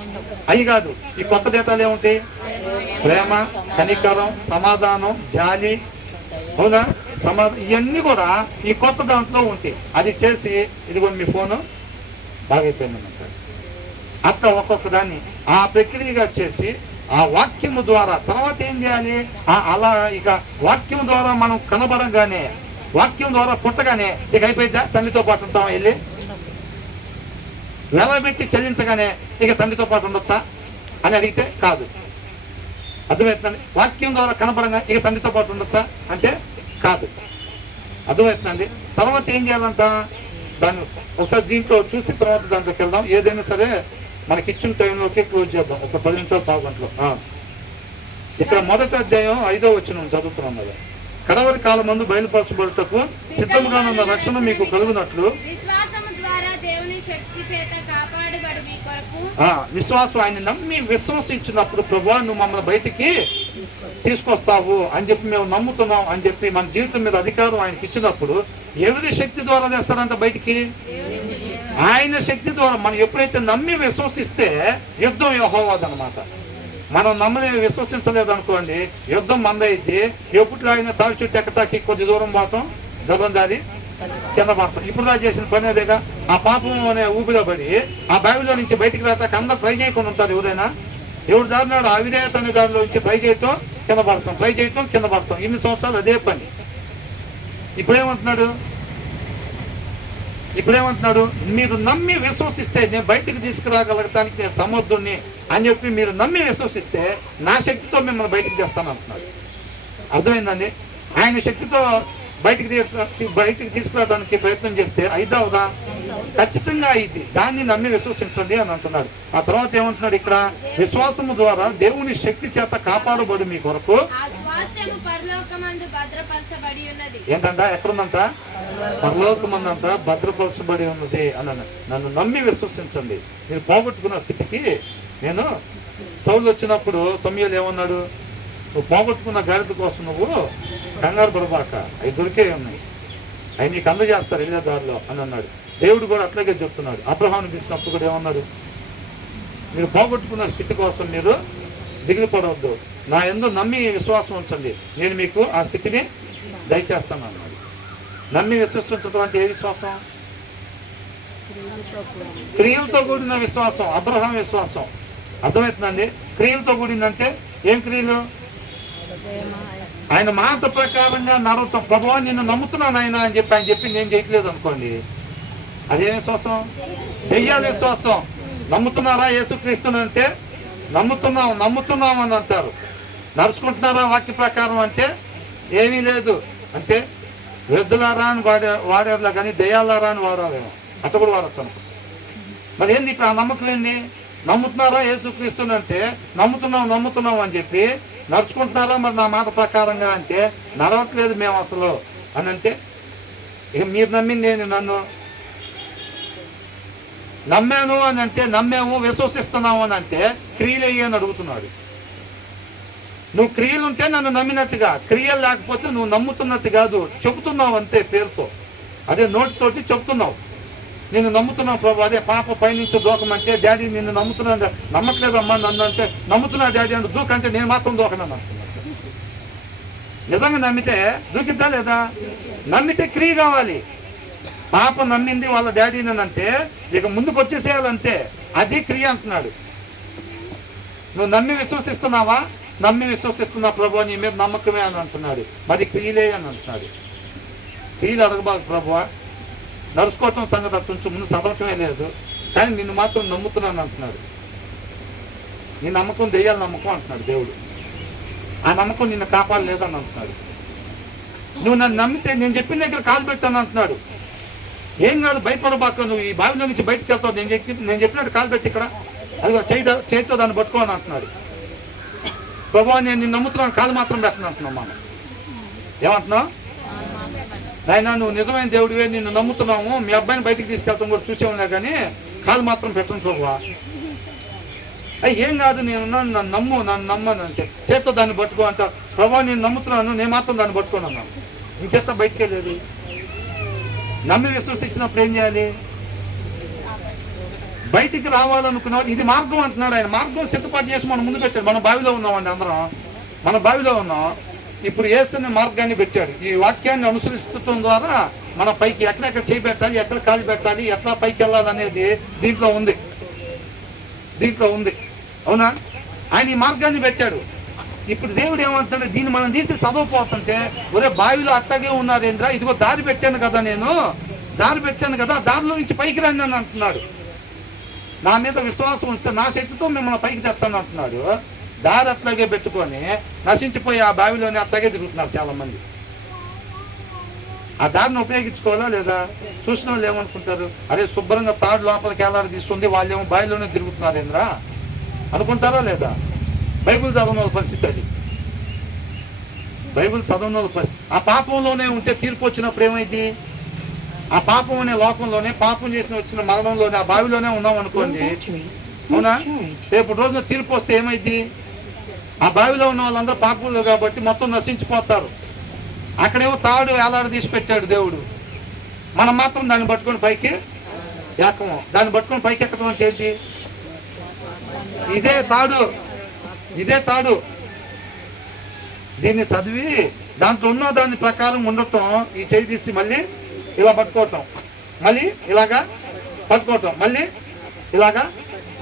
అవి కాదు. ఈ కొత్త డేటాలు ఏముంటాయి? ప్రేమ, కనికరం, సమాధానం, జాలి, అవునా, ఇవన్నీ కూడా ఈ కొత్త దాంట్లో ఉంటాయి. అది చేసి ఇదిగో మీ ఫోను బాగైపోయిందన్నమాట. అట్లా ఒక్కొక్క దాన్ని ఆ ప్రక్రియగా చేసి ఆ వాక్యము ద్వారా తర్వాత ఏం చేయాలి? అలా ఇక వాక్యం ద్వారా మనం కనబడగానే, వాక్యం ద్వారా పుట్టగానే ఇక అయిపోయిద్దా? తండ్రితో పాటు ఉంటాం వెళ్ళి వెలబెట్టి చెల్లించగానే ఇక తండ్రితో పాటు ఉండొచ్చా అని అడిగితే కాదు. అర్థమవుతుందండి. వాక్యం ద్వారా కనపడంగా ఇక తండ్రితో పాటు ఉండొచ్చా అంటే కాదు. అర్థమవుతుందండి. తర్వాత ఏం చేయాలంట? దాన్ని ఒకసారి దీంట్లో చూసి తర్వాత దాంట్లోకి వెళ్దాం. ఏదైనా సరే మనకి ఇచ్చిన టైంలోకి క్లోజ్ చేద్దాం. ఒక 10 నిమిషాలు, పావు గంటలో. ఇక్కడ మొదటి అధ్యాయం 5వ వచనం చదువుతున్నాం కదా. కడవరి కాలం మందు బయలుపరచబడుటకు సిద్ధముగా ఉన్న రక్షణ మీకు కలుగునట్లు విశ్వాసం, ఆయన నమ్మి విశ్వసించినప్పుడు ప్రభువా నువ్వు మమ్మల్ని బయటికి తీసుకొస్తావు అని చెప్పి మేము నమ్ముతున్నాం అని చెప్పి మన జీవితం మీద అధికారం ఆయనకి ఇచ్చినప్పుడు ఎవరి శక్తి ద్వారా చేస్తారంట బయటికి? ఆయన శక్తి ద్వారా. మనం ఎప్పుడైతే నమ్మి విశ్వసిస్తే యుద్ధం యెహోవాదన్నమాట. మనం విశ్వసించలేదు అనుకోండి, యుద్ధం మందైతే ఎప్పట్లో అయినా తావి చుట్టూ ఎక్కటాకి కొద్ది దూరం పోతాం, దూరం దారి కింద పడతాం. ఇప్పుడు దా చేసిన పని అదేగా. ఆ పాపం అనే ఊపిలో పడి ఆ బావిలో నుంచి బయటికి రాక అందరూ ట్రై చేయకుండా ఉంటారు. ఎవరైనా ఎవరు దారినాడు అవిధేయత అనే దానిలో నుంచి ట్రై చేయటం, కింద పడతాం, ట్రై చేయటం, కింద పడతాం. ఇన్ని సంవత్సరాలు అదే పని. ఇప్పుడేమంటున్నాడు? మీరు నమ్మి విశ్వసిస్తే నేను బయటికి తీసుకురాగలగటానికి నేను సమర్థుడిని అని చెప్పి మీరు నమ్మి విశ్వసిస్తే నా శక్తితో మిమ్మల్ని బయటికి తెస్తాను అంటున్నాడు. అర్థమైందండి. ఆయన శక్తితో బయటికి తీసుకురావడానికి ప్రయత్నం చేస్తే అయిదావుదా? ఖచ్చితంగా అయింది. దాన్ని నమ్మి విశ్వసించండి అని అంటున్నాడు. ఆ తర్వాత ఏమంటున్నాడు ఇక్కడ? విశ్వాసము ద్వారా దేవుని శక్తి చేత కాపాడబడి మీ కొరకు ఏంటంట? ఎక్కడుందంట? పరలోకమందంట భద్రపరచబడి ఉన్నది అన్నాడు. నన్ను నమ్మి విశ్వసించండి. మీరు పోగొట్టుకున్న స్థితికి నేను సౌలు వచ్చినప్పుడు సమయాలు ఏమన్నాడు? నువ్వు పోగొట్టుకున్న గాడిద కోసం నువ్వు కంగారు పడబాక, అవి దొరికే ఉన్నాయి, అవి నీకు అందజేస్తారు వెళ్ళే దారిలో అని అన్నాడు. దేవుడు కూడా అట్లాగే చెప్తున్నాడు. అబ్రహాముని పిలిచినప్పుడు కూడా ఏమన్నాడు? మీరు పోగొట్టుకున్న స్థితి కోసం మీరు దిగులు పడవద్దు, నా యందు నమ్మి విశ్వాసం ఉంచండి, నేను మీకు ఆ స్థితిని దయచేస్తాను అన్నాడు. నమ్మి విశ్వసించడం అంటే ఏ విశ్వాసం? క్రియలతో కూడిన విశ్వాసం. అబ్రహాం విశ్వాసం. అర్థమవుతుందండి. క్రియలతో కూడిందంటే ఏం క్రియలు? ఆయన మాట ప్రకారంగా నడవటం. ప్రభువా నిన్ను నమ్ముతున్నాను ఆయన అని చెప్పి ఆయన చెప్పింది ఏం చేయట్లేదు అనుకోండి, అదే విశ్వాసం. దెయ్యాల విశ్వాసం. నమ్ముతున్నారా యేసుక్రీస్తునంటే? నమ్ముతున్నాం అని అంటారు. నడుచుకుంటున్నారా వాక్య ప్రకారం అంటే ఏమీ లేదు అంటే వృద్ధులారా అని వాడారులా కానీ దెయ్యాలారా అని వాడాలేమో, అట్ట కూడా వాడచ్చు అనుకో. మరి ఏంది ఇప్పుడు ఆ నమ్మకం ఏంది? నమ్ముతున్నారా యేసుక్రీస్తునంటే నమ్ముతున్నాం అని చెప్పి నడుచుకుంటున్నారా మరి నా మాట ప్రకారంగా అంటే నడవట్లేదు మేము అసలు అని అంటే ఇక మీరు నమ్మింది ఏంది? నన్ను నమ్మాను అని అంటే నమ్మాము విశ్వసిస్తున్నాము అని అంటే క్రియలు అని అడుగుతున్నాడు. నువ్వు క్రియలు ఉంటే నన్ను నమ్మినట్టుగా, క్రియలు లేకపోతే నువ్వు నమ్ముతున్నట్టు కాదు, చెబుతున్నావు అంతే పేరుతో. అదే నోటితోటి చెప్తున్నావు, నిన్ను నమ్ముతున్నావు ప్రభు. అదే పాప పైనుంచి దూకమంటే డాడీ నిన్ను నమ్ముతున్నాను, నమ్మట్లేదమ్మా నన్ను అంటే, నమ్ముతున్నా డాడీ అంటే దూకంటే నేను మాత్రం దూకనని అంటున్నాను. నిజంగా నమ్మితే దూకిద్దా లేదా? నమ్మితే క్రియ కావాలి. పాప నమ్మింది వాళ్ళ డాడీని అంటే ఇక ముందుకు వచ్చేసేయాలంతే, అది క్రియ అంటున్నాడు. నువ్వు నమ్మి విశ్వసిస్తున్నావా? నమ్మి విశ్వసిస్తున్నా ప్రభు, నీ మీద నమ్మకమే అని అంటున్నాడు. మరి క్రియలే అని అంటున్నాడు. క్రియలు అడగబాకు ప్రభువా, నడుచుకోవటం సంగతి అట్టుంచు, ముందు చదవటమే లేదు, కానీ నిన్ను మాత్రం నమ్ముతున్నాను అంటున్నాడు. నీ నమ్మకం దెయ్యాల నమ్మకం అంటున్నాడు దేవుడు. ఆ నమ్మకం నిన్ను కాపాడలేదని అంటున్నాడు. నువ్వు నన్ను నమ్మితే నేను చెప్పిన దగ్గర కాలు పెట్టాను అంటున్నాడు. ఏం కాదు, భయపడబాక, నువ్వు ఈ బావిలో నుంచి బయటకు వెళ్తావు, నేను చెప్పినట్టు కాలు పెట్టి ఇక్కడ అదిగో చేతితో దాన్ని పట్టుకోని అంటున్నాడు. ప్రభు నేను నిన్ను నమ్ముతున్నాను, కాలు మాత్రం పెట్టను అంటున్నావు. మనం ఏమంటున్నావు? నాయనా నువ్వు నిజమైన దేవుడివే, నిన్ను నమ్ముతున్నాము, మీ అబ్బాయిని బయటికి తీసుకెళ్తాం కూడా చూసేవులే, కానీ కాలు మాత్రం పెట్టను ప్రభువా. ఏం కాదు, నన్ను నమ్మను అంటే చేత్తో దాన్ని పట్టుకో అంట. ప్రభా నేను నమ్ముతున్నాను, నేను మాత్రం దాన్ని పట్టుకోను అన్నాను. ఇంకెత్త బయటికి వెళ్ళేది. నమ్మి విశ్వసించినప్పుడు ఏం చేయాలి? బయటికి రావాలనుకున్నాడు. ఇది మార్గం అంటున్నాడు ఆయన. మార్గం సిద్ధపాటు చేసి మనం ముందు పెట్టాడు. మన బావిలో ఉన్నామండి, అందరం మన బావిలో ఉన్నాం. ఇప్పుడు యేసు మార్గాన్ని పెట్టాడు. ఈ వాక్యాన్ని అనుసరిస్తడం ద్వారా మన పైకి ఎక్కడెక్కడ చేయి పెట్టాలి, ఎక్కడ కాలు పెట్టాలి, ఎట్లా పైకి వెళ్ళాలనేది దీంట్లో ఉంది. అవునా? ఆయన ఈ మార్గాన్ని పెట్టాడు. ఇప్పుడు దేవుడు ఏమంటున్నాడు, దీన్ని మనం తీసి చదవపోతుంటే, ఒరే బావిలో అట్టగే ఉన్నారేంద్రా, ఇదిగో దారి పెట్టాను కదా, నేను దారి పెట్టాను కదా, దారిలో నుంచి పైకి రండి అని అంటున్నాడు. నా మీద విశ్వాసం ఉంటే నా శక్తితో మిమ్మల్ని పైకి తెస్తాను అంటున్నాడు. దారి అట్లాగే పెట్టుకొని నశించిపోయి ఆ బావిలోనే అట్లాగే తిరుగుతున్నారు చాలామంది. ఆ దారిని ఉపయోగించుకోవాలా లేదా? చూసిన వాళ్ళు ఏమనుకుంటారు, అరే శుభ్రంగా తాడు లోపలికి ఏలాడి తీసుకుంది, వాళ్ళు ఏమో బావిలోనే తిరుగుతున్నారు ఏంద్రా అనుకుంటారా లేదా? బైబిల్ చదవని వాళ్ళ పరిస్థితి అది. బైబిల్ చదవని వాళ్ళ పరిస్థితి. ఆ పాపంలోనే ఉంటే తీర్పు వచ్చినప్పుడు ఏమైంది? ఆ పాపం అనే లోకంలోనే, పాపం చేసిన వచ్చిన మరణంలోనే, ఆ బావిలోనే ఉన్నాం అనుకోండి, అవునా? రేపు రోజున తీర్పు వస్తే ఏమైంది? ఆ బావిలో ఉన్న వాళ్ళందరూ పాపంలో కాబట్టి మొత్తం నశించిపోతారు. అక్కడేమో తాడు ఏలాడ తీసి పెట్టాడు దేవుడు. మనం మాత్రం దాన్ని పట్టుకొని పైకి ఎక్కము. దాన్ని పట్టుకొని పైకి ఎక్కడం అంటే ఏంటి? ఇదే తాడు. దీన్ని చదివి దాంట్లో ఉన్న దాని ప్రకారం ఉండటం, ఈ చేయి తీసి మళ్ళీ ఇలా పట్టుకోవటం, మళ్ళీ ఇలాగా పట్టుకోవటం, మళ్ళీ ఇలాగా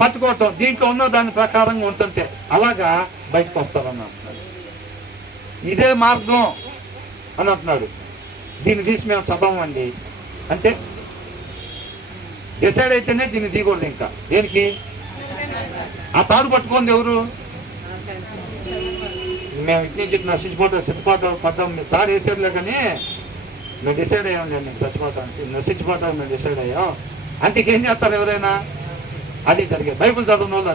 పట్టుకోవటం, దీంట్లో ఉన్న దాని ప్రకారంగా ఉంటుంటే అలాగా బయటకు వస్తారని అంటున్నాడు. ఇదే మార్గం అని అంటున్నాడు. దీన్ని తీసి మేము చదవమండి అంటే డిసైడ్ అయితేనే దీన్ని దిగకూడదు. ఇంకా దేనికి? ఆ తాడు పట్టుకుంది ఎవరు? మేము ఇటు నుంచి నశించిపోతాం, సిద్ధపోతాం పడ్డాం. మీరు తాడు వేసేదిలే, కానీ మేము డిసైడ్ అయ్యాం, నేను చచ్చిపోతానికి నశించిపోతాం మేము డిసైడ్ అయ్యాం అంటే ఏం చేస్తారు ఎవరైనా? అది జరిగే. బైబిల్ చదవని వాళ్ళు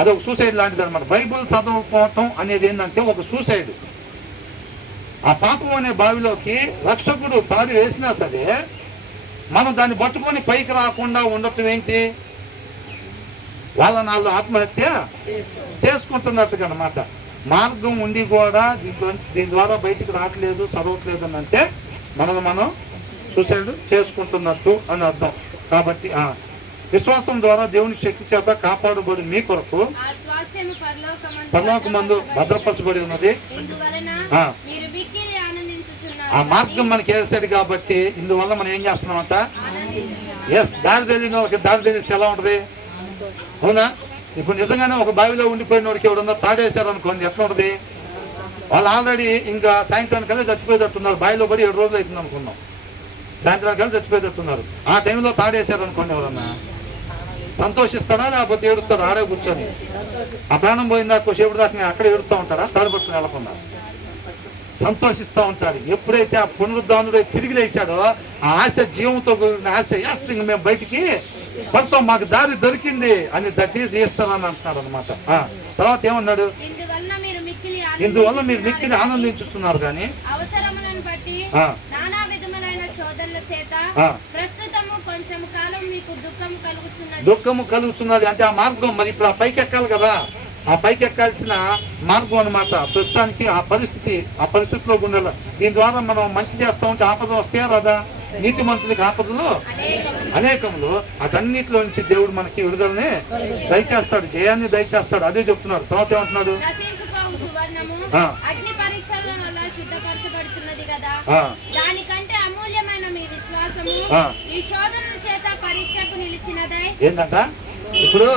అది ఒక సూసైడ్ లాంటిది అనమాట. బైబిల్ చదవకపోవటం అనేది ఏంటంటే ఒక సూసైడ్. ఆ పాపం అనే బావిలోకి రక్షకుడు తాడు వేసినా సరే మనం దాన్ని పట్టుకొని పైకి రాకుండా ఉండటం ఏంటి? వాళ్ళ నాళ్ళు ఆత్మహత్య చేసుకుంటున్నట్టుగా అనమాట. మార్గం ఉండి కూడా దీని ద్వారా బయటికి రావట్లేదు, చదవట్లేదు అని అంటే మనం సూసైడ్ చేసుకుంటున్నట్టు అని అర్థం. కాబట్టి విశ్వాసం ద్వారా దేవుని శక్తి చేత కాపాడబడి మీ కొరకు పరలోకమందు భద్రపరచబడి ఉన్నది. ఆ మార్గం మనకి ఏర్చాడు కాబట్టి ఇందువల్ల మనం ఏం చేస్తున్నామంట? దారి తెలియని వాళ్ళకి దారి తెలిస్తే ఎలా ఉంటుంది? అవునా? ఇప్పుడు నిజంగానే ఒక బావిలో ఉండిపోయిన వాడికి ఎవడన్నా తాడేశారు అనుకోండి, ఎట్లా ఉంటుంది? వాళ్ళు ఆల్రెడీ ఇంకా సాయంత్రానికల్లా చచ్చిపోయేటట్టున్నారు. బావిలో పడి 7 రోజులు అవుతుంది అనుకున్నాం, సాయంత్రానికల్లా చచ్చిపోయేటట్టున్నారు. ఆ టైంలో తాడేశారు అనుకోండి, ఎవరన్నా సంతోషిస్తాడా లేకపోతే ఏడుస్తాడా? ఆడే కూర్చొని ఆ ప్రాణం పోయిందా సేపుడు దాకా అక్కడ ఏడుస్తూ ఉంటాడా? తాడుపట్టుకుని వెళ్ళకుండా సంతోషిస్తూ ఉంటాడు. ఎప్పుడైతే ఆ పునరుద్ధానుడు తిరిగి లేచాడో ఆ ఆశ, జీవంతో కూడిన ఆశ, ఎస్ ఇంక మేము బయటికి పడతాం, మాకు దారి దొరికింది అని దట్ ఈస్ ఈస్టర్ అని అంటున్నాడు అనమాట. తర్వాత ఏమన్నాడు? ఇందువల్ల మీరు మిక్కిలి ఆనందించుతున్నారు కానీ దుఃఖము కలుగుతున్నది అంటే ఆ మార్గం. మరి ఇప్పుడు ఆ పైకి ఎక్కాలి కదా, ఆ పైకి ఎక్కాల్సిన మార్గం అనమాట. ప్రస్తుతానికి ఆ పరిస్థితిలో ఉండాలి. దీని ద్వారా మనం మంచి చేస్తూ ఉంటే ఆపద వస్తాయా రాదా? నీతిమంతులకి ఆపదలు అనేకములు. అటన్నిటిలో నుంచి దేవుడు మనకి విడుదలని దయచేస్తాడు, జయాన్ని దయచేస్తాడు. అదే చెప్తున్నాడు. తర్వాత ఏమంటున్నాడు? అగ్ని పరీక్షల వల్ల శుద్ధపరచబడుతున్నది కదా, దానికంటే అమూల్యమైన మీ విశ్వాసము ఈ శోధనల చేత పరీక్షకు నిలిచినదై. ఏంటంట? ఇప్పుడు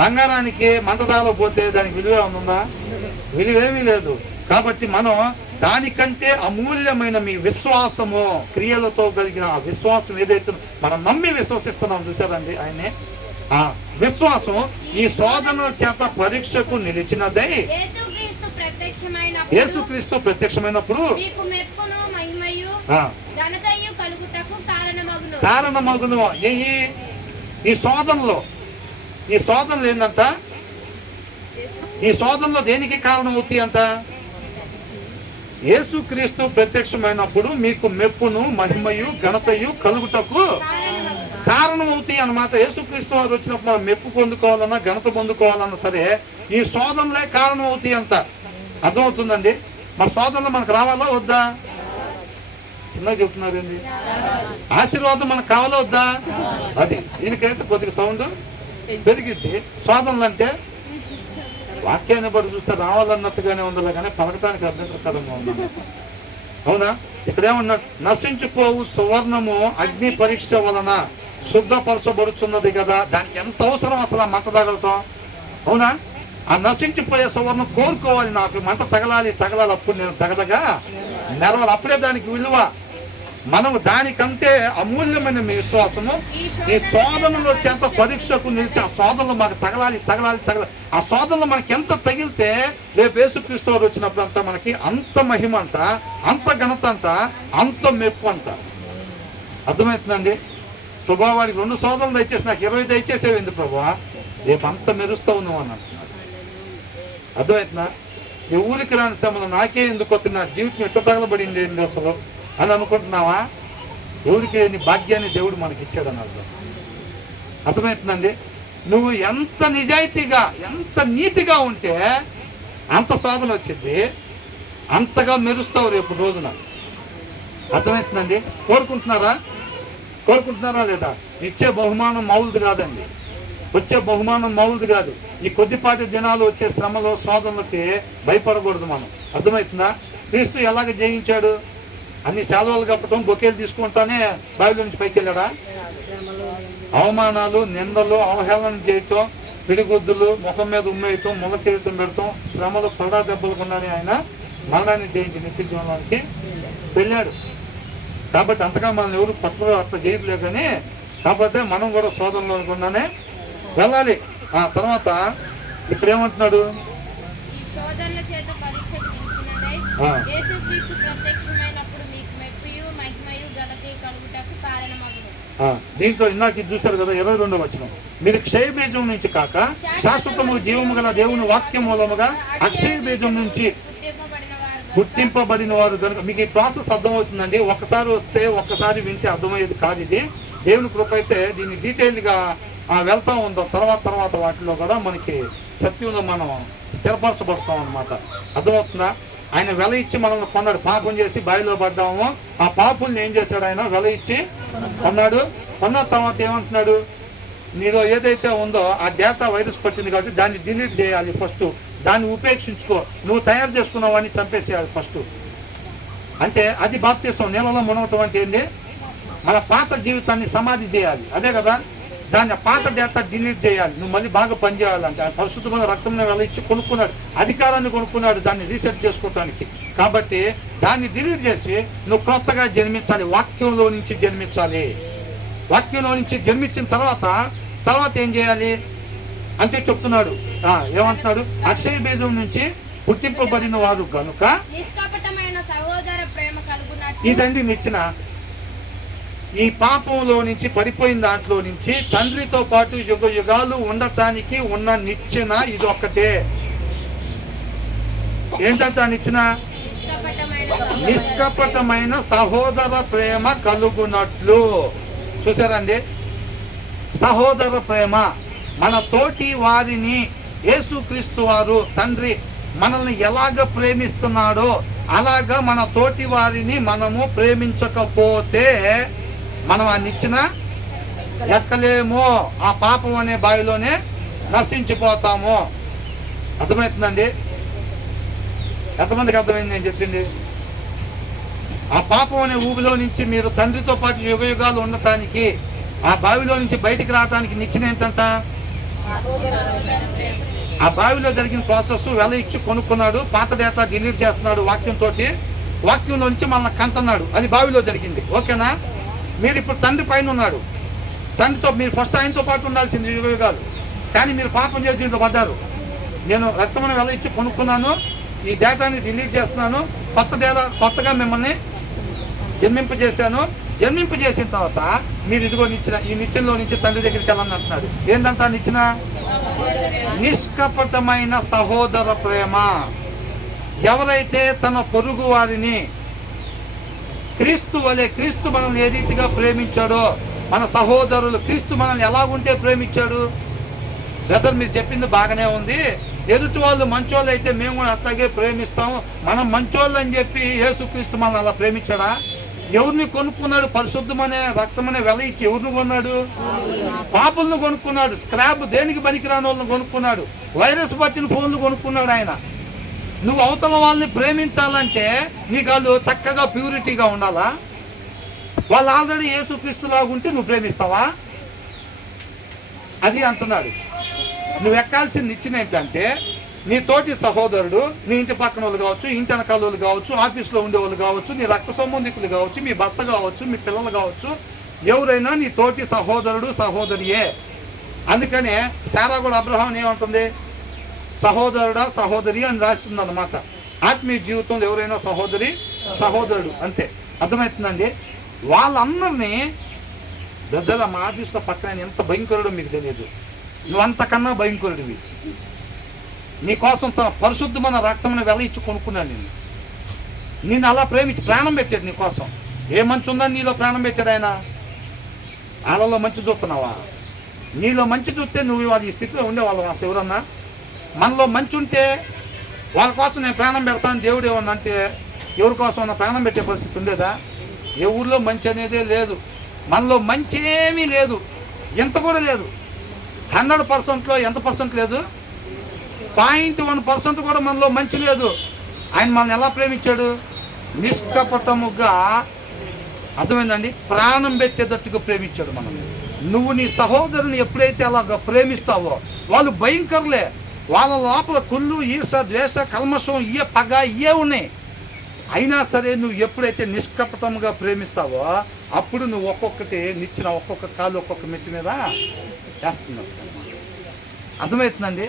బంగారానికి మంటదాలో పోతే దానికి విలువ ఉందా? విలువేమీ లేదు. కాబట్టి మనం దానికంటే అమూల్యమైన మీ విశ్వాసము, క్రియలతో కలిగిన ఆ విశ్వాసం ఏదైతే మనం నమ్మి విశ్వసిస్తున్నాం, చూసారండి ఆయన్ని, ఆ విశ్వాసం ఈ శోధనల చేత పరీక్షకు నిలిచినదై యేసుక్రీస్తు ప్రత్యక్షమైనప్పుడు కారణమగును. ఈ శోధనలో ఏంటంట? ఈ శోధనలో దేనికి కారణం అవుతాయి అంట? యేసుక్రీస్తు ప్రత్యక్షమైనప్పుడు మీకు మెప్పును, మహిమయు, ఘనతయు కలుగుటకు కారణం అవుతాయి అన్నమాట. యేసుక్రీస్తు వారు వచ్చినప్పుడు మనం మెప్పు పొందుకోవాలన్నా, ఘనత పొందుకోవాలన్నా సరే ఈ శోధనలే కారణం అవుతాయి అంట. అర్థమవుతుందండి? మన శోధనలు మనకు రావాలా వద్దా? చిన్నగా చెప్తున్నారండి. ఆశీర్వాదం మనకు కావాలా వద్దా? అది దీనికైతే కొద్దిగా సౌండ్ పెరిగిద్ది. శోధనలు అంటే వాక్యాన్ని బట్టి చూస్తే రావాలన్నట్టుగానే ఉండాలి, కానీ పలకటానికి అభ్యంతరకరంగా ఉంది. అవునా? ఇక్కడేమన్నాడు? నశించిపోవు సువర్ణము అగ్ని పరీక్ష వలన శుద్ధపరచబడుచున్నది కదా. దానికి ఎంత అవసరం అసలు ఆ మంట తగలటం? అవునా? ఆ నశించిపోయే సువర్ణం కోరుకోవాలి, నాకు మంట తగలాలి, అప్పుడు నేను తగదగా నెరవాలి, అప్పుడే దానికి విలువ. మనం దానికంటే అమూల్యమైన మీ విశ్వాసము ఈ శోధనలో చేత పరీక్షకు నిలిచి ఆ శోధనలు మాకు తగలాలి. ఆ శోధనలు మనకి ఎంత తగిలితే రేపు యేసుక్రీస్తు వారు వచ్చినప్పుడు అంతా మనకి అంత మహిమ అంట, అంత ఘనత అంట, అంత మెప్పు అంట. అర్థమవుతుందండి? ప్రభా వాడికి 2 శోధనలు దయచేసి నాకు 20 దయచేసేవింది ప్రభా, రేపు అంత మెరుస్తూ ఉన్నావు అని అంటున్నాడు. అర్థమవుతుందా? ఈ ఊరికి రాని శ్రమలు నాకే ఎందుకు వస్తుంది, నా జీవితం ఎట్లా తగలబడింది ఏంది అసలు అని అనుకుంటున్నావా? ఎవరికి నీ భాగ్యాన్ని దేవుడు మనకి ఇచ్చాడని అర్థం. అర్థమవుతుందండి? నువ్వు ఎంత నిజాయితీగా, ఎంత నీతిగా ఉంటే అంత సాధన వచ్చింది, అంతగా మెరుస్తావు రేపు రోజున. అర్థమవుతుందండి? కోరుకుంటున్నారా లేదా? ఇచ్చే బహుమానం మామూలుది కాదండి. వచ్చే బహుమానం మామూలుది కాదు. ఈ కొద్దిపాటి దినాలు వచ్చే శ్రమలో, శోధనలకి భయపడకూడదు మనం. అర్థమవుతుందా? క్రీస్తు ఎలాగ జయించాడు? అన్ని శాలువాలు కప్పటం, బొకేలు తీసుకుంటానే బావిలో నుంచి పైకి వెళ్ళాడా? అవమానాలు, నిందలు, అవహేళన చేయటం, పిడిగుద్దులు, ముఖం మీద ఉమ్మేయటం, ముళ్ళ కిరీటం పెడతాం, శ్రమలు, కొరడా దెబ్బలకుండానే ఆయన మరణాన్ని జయించి నిత్య జీవనానికి వెళ్ళాడు. కాబట్టి అంతగా మనం ఎవరు పట్ల అట్లా చేయట్లేదు, కానీ కాకపోతే మనం కూడా శోధనలో అనుకున్నానే వెళ్ళాలి. ఆ తర్వాత ఇక్కడ ఏమంటున్నాడు? దీంట్లో ఇందాక చూశారు కదా, 22వ వచనం, మీరు క్షయ బీజం నుంచి కాక శాశ్వతము జీవము గల దేవుని వాక్యం మూలముగా అక్షయ బీజం నుంచి గుర్తింపబడిన వారు కనుక. మీకు ఈ ప్రాసెస్ అర్థమవుతుందండి. ఒక్కసారి వస్తే ఒక్కసారి వింటే అర్థమయ్యేది కాదు ఇది. దేవుని కృప అయితే దీన్ని డీటెయిల్గా వెళ్తా ఉందో తర్వాత వాటిలో కూడా మనకి సత్యంలో మనం స్థిరపరచబడతాం అన్నమాట. అర్థమవుతుందా? ఆయన వెల ఇచ్చి మనల్ని కొన్నాడు. పాపం చేసి బావిలో పడ్డాము, ఆ పాపుల్ని ఏం చేశాడు? ఆయన వెల ఇచ్చి కొన్నాడు. కొన్న తర్వాత ఏమంటున్నాడు? నీలో ఏదైతే ఉందో ఆ డేటా వైరస్ పట్టింది కాబట్టి దాన్ని డిలీట్ చేయాలి ఫస్ట్, దాన్ని ఉపేక్షించుకో, నువ్వు తయారు చేసుకున్నావు అని చంపేసేయాలి ఫస్ట్. అంటే అది బాప్తిసం. నీళ్ళలో మునగటం అంటే ఏంటి? మన పాత జీవితాన్ని సమాధి చేయాలి, అదే కదా. దాన్ని పాత డేటా డిలీట్ చేయాలి, నువ్వు మళ్ళీ బాగా పనిచేయాలంటే. ఆయన పరిశుద్ధమైన రక్తం వెళ్ళ ఇచ్చి కొనుక్కున్నాడు, అధికారాన్ని కొనుక్కున్నాడు దాన్ని రీసెట్ చేసుకోవటానికి. కాబట్టి దాన్ని డిలీట్ చేసి నువ్వు కొత్తగా జన్మించాలి, వాక్యంలో నుంచి జన్మించాలి. వాక్యంలో నుంచి జన్మించిన తర్వాత ఏం చేయాలి అంటే చెప్తున్నాడు. ఏమంటున్నాడు? అక్షయ బీజం నుంచి పుట్టింపబడిన వారు కనుక ఇదండి నిచ్చిన. ఈ పాపంలో నుంచి, పడిపోయిన దాంట్లో నుంచి తండ్రితో పాటు యుగ యుగాలు ఉండటానికి ఉన్న నిచ్చెన ఇది ఒక్కటే. ఏంటంటే ఆ నిచ్చెన? నిష్కపటమైన సహోదర ప్రేమ కలుగునట్లు. చూసారండి? సహోదర ప్రేమ. మన తోటి వారిని యేసుక్రీస్తు వారు తండ్రి మనల్ని ఎలాగ ప్రేమిస్తున్నాడో అలాగా మన తోటి వారిని మనము ప్రేమించకపోతే మనం ఆ నిచ్చెన ఎక్కలేము. ఆ పాపం అనే బావిలోనే నశించిపోతాము. అర్థమవుతుందండి? ఎంతమందికి అర్థమైంది నేను చెప్పింది? ఆ పాపం అనే ఊబిలో నుంచి మీరు తండ్రితో పాటు యుగయుగాలు ఉండటానికి, ఆ బావిలో నుంచి బయటికి రావడానికి నిచ్చెన ఏంటంట? ఆ బావిలో జరిగిన ప్రాసెస్ వెల ఇచ్చి కొనుక్కున్నాడు, పాత డేటా డిలీట్ చేస్తున్నాడు వాక్యంతో, వాక్యంలో నుంచి మనల్ని కంటున్నాడు. అది బావిలో జరిగింది. ఓకేనా? మీరు ఇప్పుడు తండ్రి పైన ఉన్నాడు. తండ్రితో మీరు ఫస్ట్ ఆయనతో పాటు ఉండాల్సింది యుగయుగాలు. కానీ మీరు పాపం చేసి దీంట్లో పడ్డారు. నేను రక్తమైన వెల ఇచ్చి కొనుక్కున్నాను, ఈ డేటాని డిలీట్ చేస్తున్నాను, కొత్తగా మిమ్మల్ని జన్మింపజేశాను. జన్మింపజేసిన తర్వాత మీరు ఇదిగో నిచ్చెన, ఈ నిచ్చెనలో నుంచి తండ్రి దగ్గరికి వెళ్ళాలని అంటున్నాడు. ఏంటంటే నిచ్చెన నిష్కపటమైన సహోదర ప్రేమ. ఎవరైతే తన పొరుగు వారిని క్రీస్తు వలె, క్రీస్తు మనల్ని ఏ రీతిగా ప్రేమించాడో, మన సహోదరులు క్రీస్తు మనల్ని ఎలాగుంటే ప్రేమించాడు. బ్రదర్ మీరు చెప్పింది బాగానే ఉంది, ఎదుటి వాళ్ళు మంచోళ్ళు అయితే మేము కూడా అట్లాగే ప్రేమిస్తాము. మనం మంచోళ్ళు అని చెప్పి యేసుక్రీస్తు మనల్ని అలా ప్రేమించాడా? ఎవరిని కొనుక్కున్నాడు? పరిశుద్ధమనే రక్తమనే వెల ఇచ్చి ఎవరిని కొన్నాడు? పాపులను కొనుక్కున్నాడు. స్క్రాప్ దేనికి పనికిరాని వాళ్ళని కొనుక్కున్నాడు. వైరస్ పట్టిన ఫోన్లు కొనుక్కున్నాడు ఆయన. నువ్వు అవతల వాళ్ళని ప్రేమించాలంటే నీకు వాళ్ళు చక్కగా ప్యూరిటీగా ఉండాలా? వాళ్ళు ఆల్రెడీ యేసుక్రీస్తులాగా ఉంటే నువ్వు ప్రేమిస్తావా? అది అంటున్నాడు. నువ్వు ఎక్కాల్సిన నిచ్చెన ఏంటంటే, నీ తోటి సహోదరుడు, నీ ఇంటి పక్కన వాళ్ళు కావచ్చు, ఇంటి వెనకాల వాళ్ళు కావచ్చు, ఆఫీస్లో ఉండేవాళ్ళు కావచ్చు, నీ రక్త సంబంధికులు కావచ్చు, మీ భర్త కావచ్చు, మీ పిల్లలు కావచ్చు, ఎవరైనా నీ తోటి సహోదరుడు సహోదరియే. అందుకనే శారా కూడా అబ్రహాం ఏమంటుంది? సహోదరుడా సహోదరి అని రాస్తుంది అన్నమాట. ఆత్మీయ జీవితంలో ఎవరైనా సహోదరి సహోదరుడు అంతే. అర్థమవుతుందండి? వాళ్ళందరినీ బ్రదర్ మా ఆఫీస్లో పక్కన ఎంత భయంకరుడో మీకు తెలియదు, నువ్వు అంతకన్నా భయంకరుడివి. నీకోసం తన పరిశుద్ధమైన రక్తమైన వెల ఇచ్చి కొనుక్కున్నాడు నేను అలా ప్రేమించి ప్రాణం పెట్టాడు నీకోసం. ఏ మంచి ఉందని నీలో ప్రాణం పెట్టాడు ఆయన. వాళ్ళలో మంచి చూస్తున్నావా? నీలో మంచి చూస్తే నువ్వు అది ఈ స్థితిలో ఉండేవాళ్ళం. అసలు ఎవరన్నా మనలో మంచి ఉంటే వాళ్ళ కోసం నేను ప్రాణం పెడతాను దేవుడు ఏమన్నా అంటే ఎవరి కోసం నా ప్రాణం పెట్టే పరిస్థితి ఉండేదా? ఏ ఊర్లో మంచి అనేదే లేదు. మనలో మంచి ఏమీ లేదు, ఎంత కూడా లేదు. 100%లో ఎంత పర్సెంట్ లేదు? 0.1% కూడా మనలో మంచి లేదు. ఆయన మనల్ని ఎలా ప్రేమించాడు? నిష్కపటముగా. అర్థమైందండి? ప్రాణం పెట్టేటట్టుగా ప్రేమించాడు మనల్ని. నువ్వు నీ సహోదరుని ఎప్పుడైతే అలాగ ప్రేమిస్తావో, వాళ్ళు భయంకరులే. వాళ్ళ లోపల కుళ్ళు, ఈర్ష, ద్వేష, కల్మషం, ఇయే పగ ఇయే ఉన్నాయి. అయినా సరే నువ్వు ఎప్పుడైతే నిష్కపటముగా ప్రేమిస్తావో అప్పుడు నువ్వు ఒక్కొక్కటి నిచ్చిన ఒక్కొక్క కాలు ఒక్కొక్క మెట్టి మీద వేస్తున్నావు. అర్థమవుతుందండి?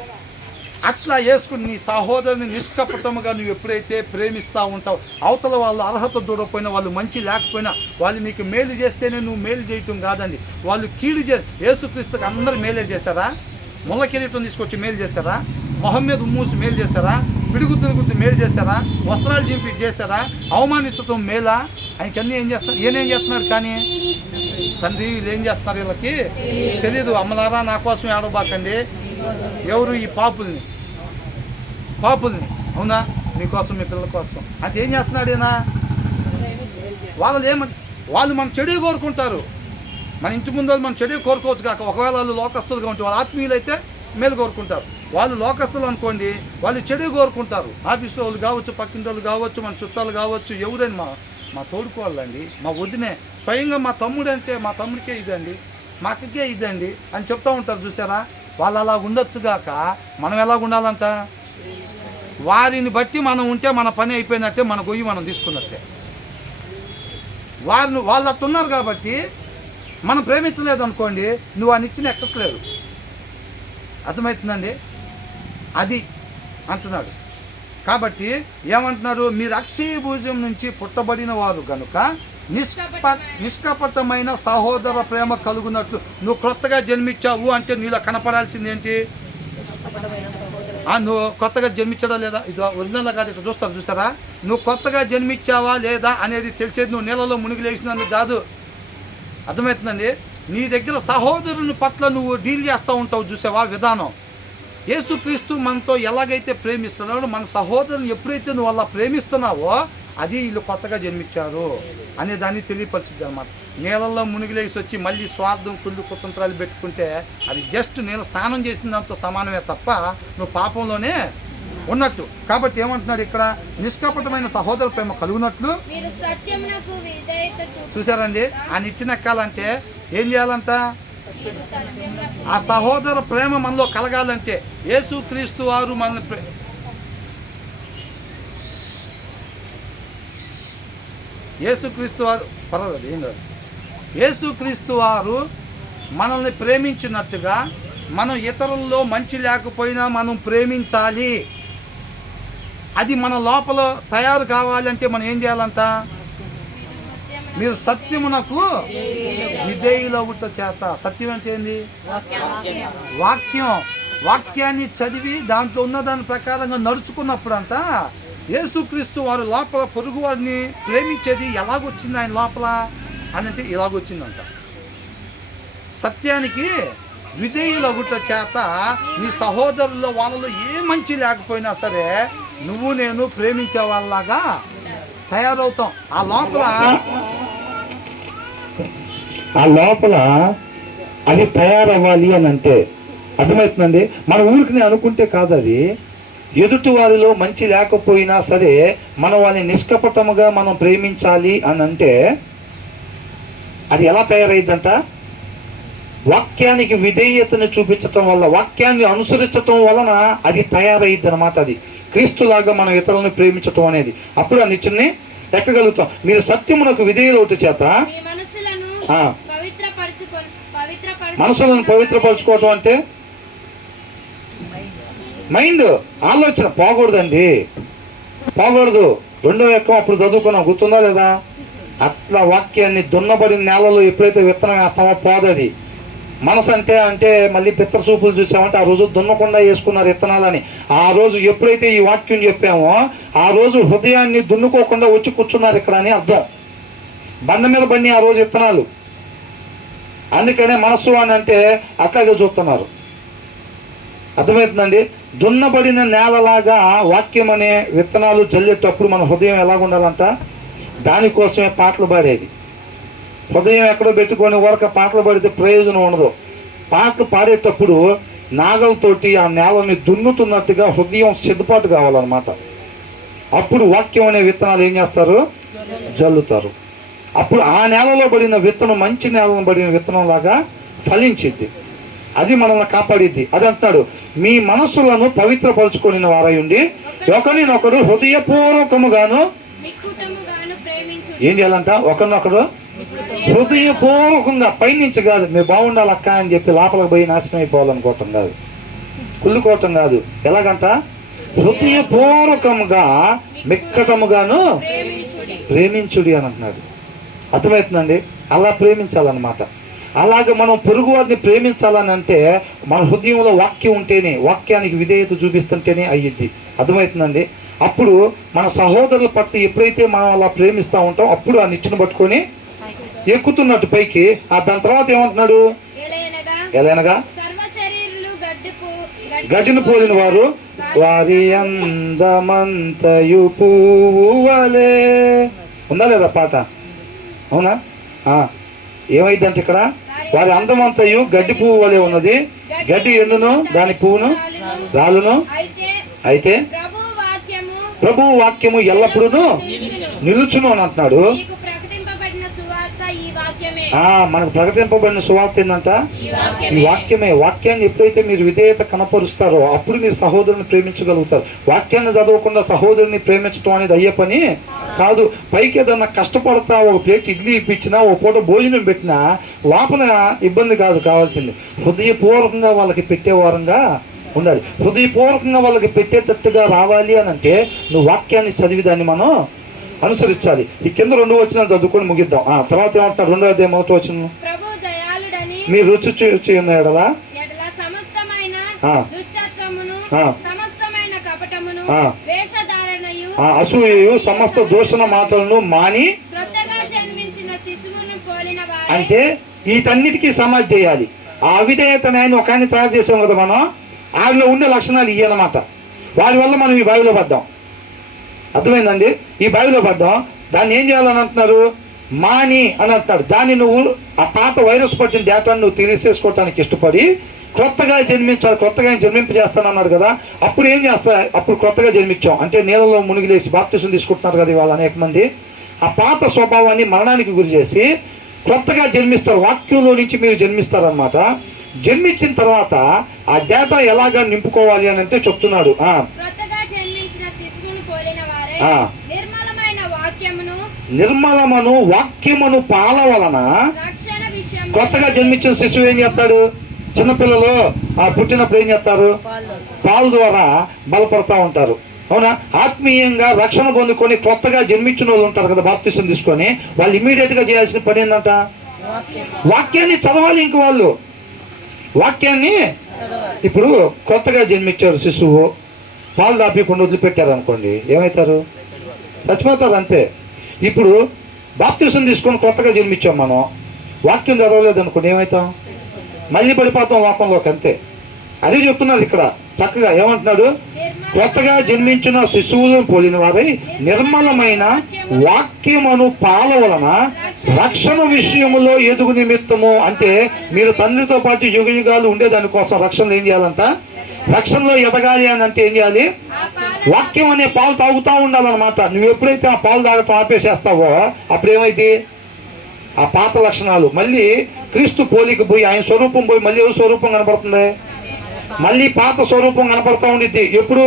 అట్లా వేసుకుని నీ సహోదరుని నిష్కపటముగా నువ్వు ఎప్పుడైతే ప్రేమిస్తూ ఉంటావు, అవతల వాళ్ళు అర్హత చూడకపోయినా, వాళ్ళు మంచి లేకపోయినా, వాళ్ళు నీకు మేలు చేస్తేనే నువ్వు మేలు చేయటం కాదండి. వాళ్ళు కీడు యేసుక్రీస్తుకి అందరూ మేలే చేశారా? ముళ్ళ కిరీటం తీసుకొచ్చి మేలు చేశారా? మొహం మీద ఉమ్మూసి మేలు చేశారా? పిడుగుద్దు మేలు చేశారా? వస్త్రాలు చింపి చేశారా? అవమానించడం మేలా? ఆయనకి అన్నీ ఏం చేస్తారు? ఏనేం చేస్తున్నారు? కానీ తండ్రి వీళ్ళు ఏం చేస్తున్నారు వీళ్ళకి తెలీదు. అమ్మలారా నా కోసం ఏడవబాకండి. ఎవరు? ఈ పాపుల్ని అవునా? మీకోసం, మీ పిల్లల కోసం అంటే ఏం చేస్తున్నాడు ఈయన? వాళ్ళు మన చెడు కోరుకుంటారు. మన ఇంటి ముందు మన చెడు కోరుకోవచ్చు కాక, ఒకవేళ వాళ్ళు లోకస్తులుగా ఉంటే, వాళ్ళు ఆత్మీయులు అయితే మేలు కోరుకుంటారు. వాళ్ళు లోకస్తులు అనుకోండి, వాళ్ళు చెడు కోరుకుంటారు. ఆఫీస్లో వాళ్ళు కావచ్చు, పక్కింటి వాళ్ళు కావచ్చు, మన చుట్టాలు కావచ్చు, ఎవరైనా మా తోడుకోవాలండి, మా వదినే, స్వయంగా మా తమ్ముడు అంటే మా తమ్ముడికే ఇదండి, మా అక్కకే ఇదండి అని చెప్తూ ఉంటారు. చూసారా? వాళ్ళు అలా ఉండొచ్చు గాక మనం ఎలా ఉండాలంట? వారిని బట్టి మనం ఉంటే మన పని అయిపోయినట్టే, మన గొయ్యి మనం తీసుకున్నట్టే. వాళ్ళు అట్టున్నారు కాబట్టి మనం ప్రేమించలేదు అనుకోండి, నువ్వు ఆ నిచ్చెన ఎక్కట్లేదు. అర్థమవుతుందండి? అది అంటున్నాడు. కాబట్టి ఏమంటున్నారు? మీరు అక్షయ భుజం నుంచి పుట్టబడిన వారు కనుక నిష్కపటమైన సహోదర ప్రేమ కలుగునట్లు. నువ్వు కొత్తగా జన్మించావు అంటే నీలో కనపడాల్సింది ఏంటి? నువ్వు కొత్తగా జన్మించడా లేదా? ఇది ఒరిజినల్ కాదు, ఇట్లా చూస్తారా? నువ్వు కొత్తగా జన్మించావా లేదా అనేది తెలిసేది నువ్వు నీళ్ళలో మునిగి లేచినందుకు కాదు. అర్థమవుతుందండి? నీ దగ్గర సహోదరుని పట్ల నువ్వు డీల్ చేస్తూ ఉంటావు. చూసావా విధానం? యేసుక్రీస్తు మనతో ఎలాగైతే ప్రేమిస్తున్నాడో, మన సహోదరుని ఎప్పుడైతే నువ్వు అలా ప్రేమిస్తున్నావో అది వీళ్ళు కొత్తగా జన్మించారు అనే దాన్ని తెలియపరిచింది అనమాట. నీళ్ళల్లో మునిగిలేసి వచ్చి మళ్ళీ స్వార్థం కుళ్ళు కుతంత్రాలు పెట్టుకుంటే అది జస్ట్ నేను స్నానం చేసిన దాంతో సమానమే తప్ప నువ్వు పాపంలోనే ఉన్నట్టు. కాబట్టి ఏమంటున్నాడు ఇక్కడ, నిష్కపటమైన సహోదర ప్రేమ కలుగునట్లు మీరు సత్యమునకు విధేయత చూపుతారు. చూసారండి, ఆయన ఇచ్చిన ఎక్కాలంటే ఏం చేయాలంట? మీరు సత్యమునకు ఆ సహోదర ప్రేమ మనలో కలగాలంటే యేసుక్రీస్తు వారు మనల్ని యేసుక్రీస్తు వారు పర్వాలేదు ఏం కాదు, యేసుక్రీస్తు వారు మనల్ని ప్రేమించినట్టుగా మనం ఇతరుల్లో మంచి లేకపోయినా మనం ప్రేమించాలి. అది మన లోపల తయారు కావాలంటే మనం ఏం చేయాలంట? మీరు సత్యమునకు విధేయులవుట చేత. సత్యం అంటే ఏంది? వాక్యం. వాక్యాన్ని చదివి దాంట్లో ఉన్న దాని ప్రకారంగా నడుచుకున్నప్పుడు అంట యేసుక్రీస్తు వారు లోపల పొరుగు వారిని ప్రేమించేది ఎలాగొచ్చింది ఆయన లోపల అని అంటే ఇలాగొచ్చిందంట. సత్యానికి విధేయులగుట చేత నీ సహోదరుల వాళ్ళలో ఏ మంచి లేకపోయినా సరే నువ్వు నేను ప్రేమించే వాళ్ళలాగా తయారవుతాం. ఆ లోపల అది తయారవ్వాలి అని అంటే అర్థమవుతుందండి. మన ఊరికి అనుకుంటే కాదు, అది ఎదుటి వారిలో మంచి లేకపోయినా సరే మనం వాళ్ళని నిష్కపటముగా మనం ప్రేమించాలి అని అంటే అది ఎలా తయారైందంట? వాక్యానికి విధేయతను చూపించటం వల్ల, వాక్యాన్ని అనుసరించటం వలన అది తయారైద్ది అనమాట. అది క్రీస్తులాగా మనం ఇతరులను ప్రేమించటం అనేది. అప్పుడు ఆ నిత్యాన్ని ఎక్కగలుగుతాం. మీరు సత్యమునకు విధేయులవుట చేత మనసులను పవిత్రపరచుకోవటం అంటే మైండ్ ఆలోచన పోకూడదండి, పోకూడదు. రెండో ఎక్కం అప్పుడు చదువుకున్నాం, గుర్తుందా లేదా? అట్లా వాక్యాన్ని దున్నబడిన నేలలో ఎప్పుడైతే విత్తనం వేస్తామో పోదది. మనసు అంటే మళ్ళీ పిత్ర చూపులు చూసామంటే ఆ రోజు దున్నకుండా వేసుకున్నారు విత్తనాలని. ఆ రోజు ఎప్పుడైతే ఈ వాక్యం చెప్పామో ఆ రోజు హృదయాన్ని దున్నుకోకుండా వచ్చి కూర్చున్నారు ఇక్కడ అని అర్థం. బండ మీద బండి ఆ రోజు విత్తనాలు. అందుకనే మనస్సు అని అంటే అట్లాగే చూస్తున్నారు. అర్థమవుతుందండి. దున్నబడిన నేలలాగా వాక్యం అనే విత్తనాలు చల్లేటప్పుడు మన హృదయం ఎలాగుండాలంట? దానికోసమే పాటలు పాడేది. హృదయం ఎక్కడో పెట్టుకొని వరకు పాటలు పాడితే ప్రయోజనం ఉండదు. పాటలు పాడేటప్పుడు నాగలతోటి ఆ నేలని దున్నుతున్నట్టుగా హృదయం సిద్ధపాటు కావాలన్నమాట. అప్పుడు వాక్యం అనే విత్తనాలు ఏం చేస్తారు? జల్లుతారు. అప్పుడు ఆ నేలలో పడిన విత్తనం మంచి నేలలో పడిన విత్తనం లాగా ఫలించిద్ది. అది మనల్ని కాపాడిద్ది. అది అంటున్నాడు, మీ మనస్సులను పవిత్రపరచుకొని వారై ఉండి ఒకరినొకరు హృదయపూర్వకముగాను ఏం చేయాలంట? ఒకరినొకరు హృదయపూర్వకంగా, పైనుంచి కాదు మీరు బాగుండాలి అక్క అని చెప్పి లోపలికి పోయి నాశనం అయిపోవాలనుకోవటం కాదు, కుళ్ళుకోవటం కాదు. ఎలాగంట? హృదయపూర్వకముగా మిక్కటముగాను ప్రేమించుడి అని అంటున్నాడు. అర్థమవుతుందండి? అలా ప్రేమించాలన్నమాట. అలాగే మనం పొరుగు వారిని ప్రేమించాలని అంటే మన హృదయంలో వాక్యం ఉంటేనే, వాక్యానికి విధేయత చూపిస్తుంటేనే అయ్యిద్ది. అర్థమవుతుందండి? అప్పుడు మన సహోదరుల పట్ల ఎప్పుడైతే మనం అలా ప్రేమిస్తూ ఉంటాం అప్పుడు ఆ నిచ్చెన పట్టుకొని ఎక్కుతున్నట్టు పైకి. దాని తర్వాత ఏమంటున్నాడు? ఎలానగా గడ్డిని పోలిన వారు వారి అందమంతయు పువ్వువలే. ఉందా లేదా పాట? అవునా? ఏమైందంటే ఇక్కడ వారి అందమంతయు గడ్డి పువ్వు వలె ఉన్నది, గడ్డి ఎండును దాని పువ్వును రాలును, అయితే ప్రభువు వాక్యము ఎల్లప్పుడూ నిలుచును అని అంటున్నాడు. మనకు ప్రకటింపబడిన సువార్త ఏంటంట? ఈ వాక్యమే. వాక్యాన్ని ఎప్పుడైతే మీరు విధేయత కనపరుస్తారో అప్పుడు మీరు సహోదరుని ప్రేమించగలుగుతారు. వాక్యాన్ని చదవకుండా సహోదరుని ప్రేమించడం అనేది అయ్యే పని కాదు. పైకి ఏదన్నా కష్టపడతా ఒక ప్లేట్ ఇడ్లీ ఇప్పించినా ఒక పూట భోజనం పెట్టినా లోపల ఇబ్బంది కాదు. కావాల్సింది హృదయపూర్వకంగా వాళ్ళకి పెట్టేవారంగా ఉండాలి. హృదయపూర్వకంగా వాళ్ళకి పెట్టేటట్టుగా రావాలి అని అంటే నువ్వు వాక్యాన్ని చదివి దాన్ని మనం అనుసరించాలి. ఈ కింద 2 వచనాలు చదువుకొని ముగిద్దాం. తర్వాత ఏమంటారు? 2వ అధ్యాయం 1వ వచనం, మీరు రుచి చూచి ఉన్న ఎడల అసూయయు సమస్త దూషణ మాటలను మాని, అంటే వీటన్నిటికీ సమాధి చేయాలి. ఆ అవిధేయతని ఆయన ఒక ఆయన తయారు చేసాం కదా మనం. ఆయనలో ఉండే లక్షణాలు ఇవి అన్నమాట. వారి వల్ల మనం ఈ బావిలో పడ్డాం. అర్థమైందండి? ఈ బావిలో పడ్డాం, దాన్ని ఏం చేయాలని అంటున్నారు? మాని అని అంటున్నాడు. దాన్ని నువ్వు ఆ పాత వైరస్ పట్టిన డేటాను నువ్వు తీసేసుకోవటానికి ఇష్టపడి కొత్తగా జన్మించాలి, కొత్తగా జన్మింపజేస్తానన్నాడు కదా. అప్పుడు ఏం చేస్తా? అప్పుడు కొత్తగా జన్మించాం అంటే నీళ్ళలో మునిగిలేసి బాప్తిసం తీసుకుంటున్నారు కదా ఇవాళ అనేక మంది. ఆ పాత స్వభావాన్ని మరణానికి గురి చేసి కొత్తగా జన్మిస్తారు. వాక్యంలో నుంచి మీరు జన్మిస్తారనమాట. జన్మించిన తర్వాత ఆ డేటా ఎలాగా నింపుకోవాలి అని అంటే చెప్తున్నాడు. క్రొత్తగా జన్మించిన శిశువును పోలిన వారే నిర్మలమను వాక్యమును పాల వలన. రక్షణ విషయంలో కొత్తగా జన్మించిన శిశువు ఏం చేస్తాడు? చిన్నపిల్లలు పుట్టినప్పుడు ఏం చేస్తారు? పాలు ద్వారా బలపడతా ఉంటారు. అవునా? ఆత్మీయంగా రక్షణ పొందుకొని కొత్తగా జన్మించిన వాళ్ళు ఉంటారు కదా, బాప్తిసం తీసుకొని, వాళ్ళు ఇమ్మీడియట్గా చేయాల్సిన పని ఏంటంట? వాక్యాన్ని చదవాలి. ఇంక వాళ్ళు వాక్యాన్ని ఇప్పుడు కొత్తగా జన్మించారు శిశువు, పాలు దాపకుండా వదిలిపెట్టారు అనుకోండి, ఏమవుతారు? చచ్చిపోతారు అంతే. ఇప్పుడు బాప్తిసం తీసుకొని కొత్తగా జన్మించాం మనం, వాక్యం చదవలేదు అనుకోండి, ఏమవుతాం? మళ్ళీ పడిపోతాం లోకంలోకి, అంతే. అదే చెప్తున్నారు ఇక్కడ చక్కగా. ఏమంటున్నాడు? కొత్తగా జన్మించిన శిశువులను పోలిన వారై నిర్మలమైన వాక్యమును పాల వలన రక్షణ విషయములో ఎదుగు నిమిత్తము. అంటే మీరు తండ్రితో పాటు యుగ యుగాలు ఉండేదానికోసం రక్షణలో ఏం చేయాలంట? రక్షణలో ఎదగాలి అని అంటే ఏం చేయాలి? వాక్యం అనే పాలు తాగుతూ ఉండాలన్నమాట. నువ్వు ఎప్పుడైతే ఆ పాలు తాగటం ఆపేసేస్తావో అప్పుడు ఏమైంది? ఆ పాత లక్షణాలు మళ్ళీ క్రీస్తు పోలిక పోయి, ఆయన స్వరూపం పోయి మళ్ళీ ఎవరు స్వరూపం కనపడుతుంది? మళ్ళీ పాత స్వరూపం కనపడతా ఉండిద్ది. ఎప్పుడు?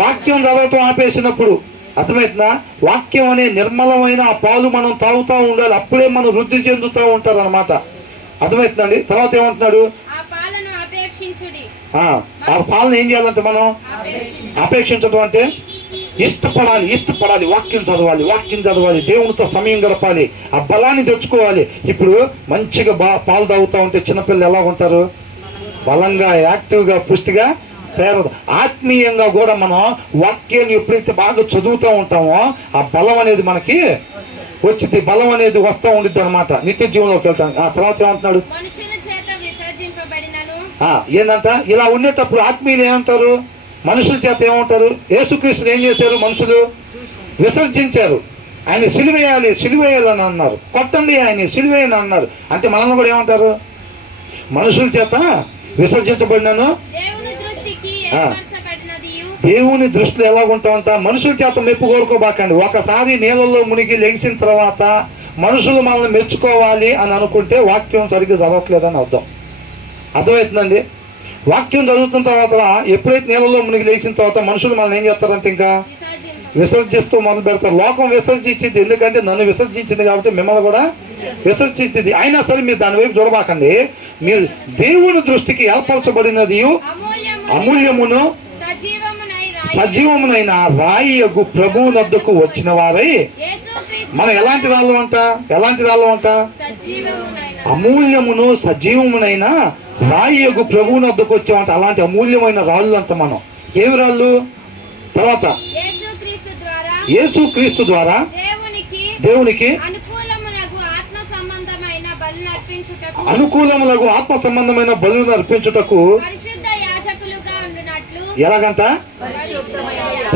వాక్యం చదవటం ఆపేసినప్పుడు. అర్థమవుతుందా? వాక్యం అనే నిర్మలమైన ఆ పాలు మనం తాగుతూ ఉండాలి, అప్పుడే మనం వృద్ధి చెందుతూ ఉంటారు అనమాట. అర్థమవుతుందండి? తర్వాత ఏమంటున్నాడు? ఆ పాలను ఏం చేయాలంటే మనం అపేక్షించడం అంటే ఇష్టపడాలి, వాక్యం చదవాలి, దేవునితో సమయం గడపాలి, ఆ బలాన్ని తెచ్చుకోవాలి. ఇప్పుడు మంచిగా పాలు తాగుతూ ఉంటే చిన్నపిల్లలు ఎలా ఉంటారు? బలంగా, యాక్టివ్గా, పుష్టిగా తయారవుతాం. ఆత్మీయంగా కూడా మనం వాక్యాన్ని ఎప్పుడైతే బాగా చదువుతూ ఉంటామో ఆ బలం అనేది మనకి వచ్చింది, బలం అనేది వస్తూ ఉండిద్ది అనమాట. నిత్య జీవనంలోకి వెళ్తాను. ఆ తర్వాత ఏమంటున్నాడు? ఏంటంట? ఇలా ఉండేటప్పుడు ఆత్మీయులు ఏమంటారు? మనుషుల చేత ఏమంటారు? యేసుక్రీస్తుని ఏం చేశారు? మనుషులు విసర్జించారు. ఆయన సిలువేయాలని అన్నారు. కొట్టండి, ఆయన సిలువేయని అన్నారు. అంటే మనల్ని కూడా ఏమంటారు? మనుషుల చేత విసర్జించబడినాను. దేవుని దృష్టిలో ఎలా ఉంటామంట? మనుషుల చేత మెప్పు కోరుకోబాకండి. ఒకసారి నీళ్ళల్లో మునిగి లెగిసిన తర్వాత మనుషులు మనల్ని మెచ్చుకోవాలి అని అనుకుంటే వాక్యం సరిగ్గా చదవట్లేదని అర్థం. అర్థమవుతుందండి? వాక్యం చదువుతున్న తర్వాత ఎప్పుడైతే నీళ్ళలో మునిగి లేచిన తర్వాత మనుషులు మనల్ని ఏం చేస్తారంటే ఇంకా విసర్జిస్తూ మొదలు పెడతారు. లోకం విసర్జించింది, ఎందుకంటే నన్ను విసర్జించింది కాబట్టి మిమ్మల్ని కూడా విసర్జించింది. అయినా సరే మీరు దాని వైపు చూడబాకండి. మీరు దేవుని దృష్టికి ఏర్పరచబడినది అమూల్యమును సజీవమునైన రాయియగు ప్రభువు వద్దకు వచ్చిన వారై. మనం ఎలాంటి రాళ్ళు అంట? అమూల్యమును సజీవమునైన రాయియగు ప్రభువు వద్దకు వచ్చామంట. అలాంటి అమూల్యమైన రాళ్ళు అంట మనం. ఏమి రాళ్ళు? తర్వాత యేసుక్రీస్తు ద్వారా దేవునికి అనుకూలములకు ఆత్మ సంబంధమైన బలులను అర్పించుటకు ఎలాగంట?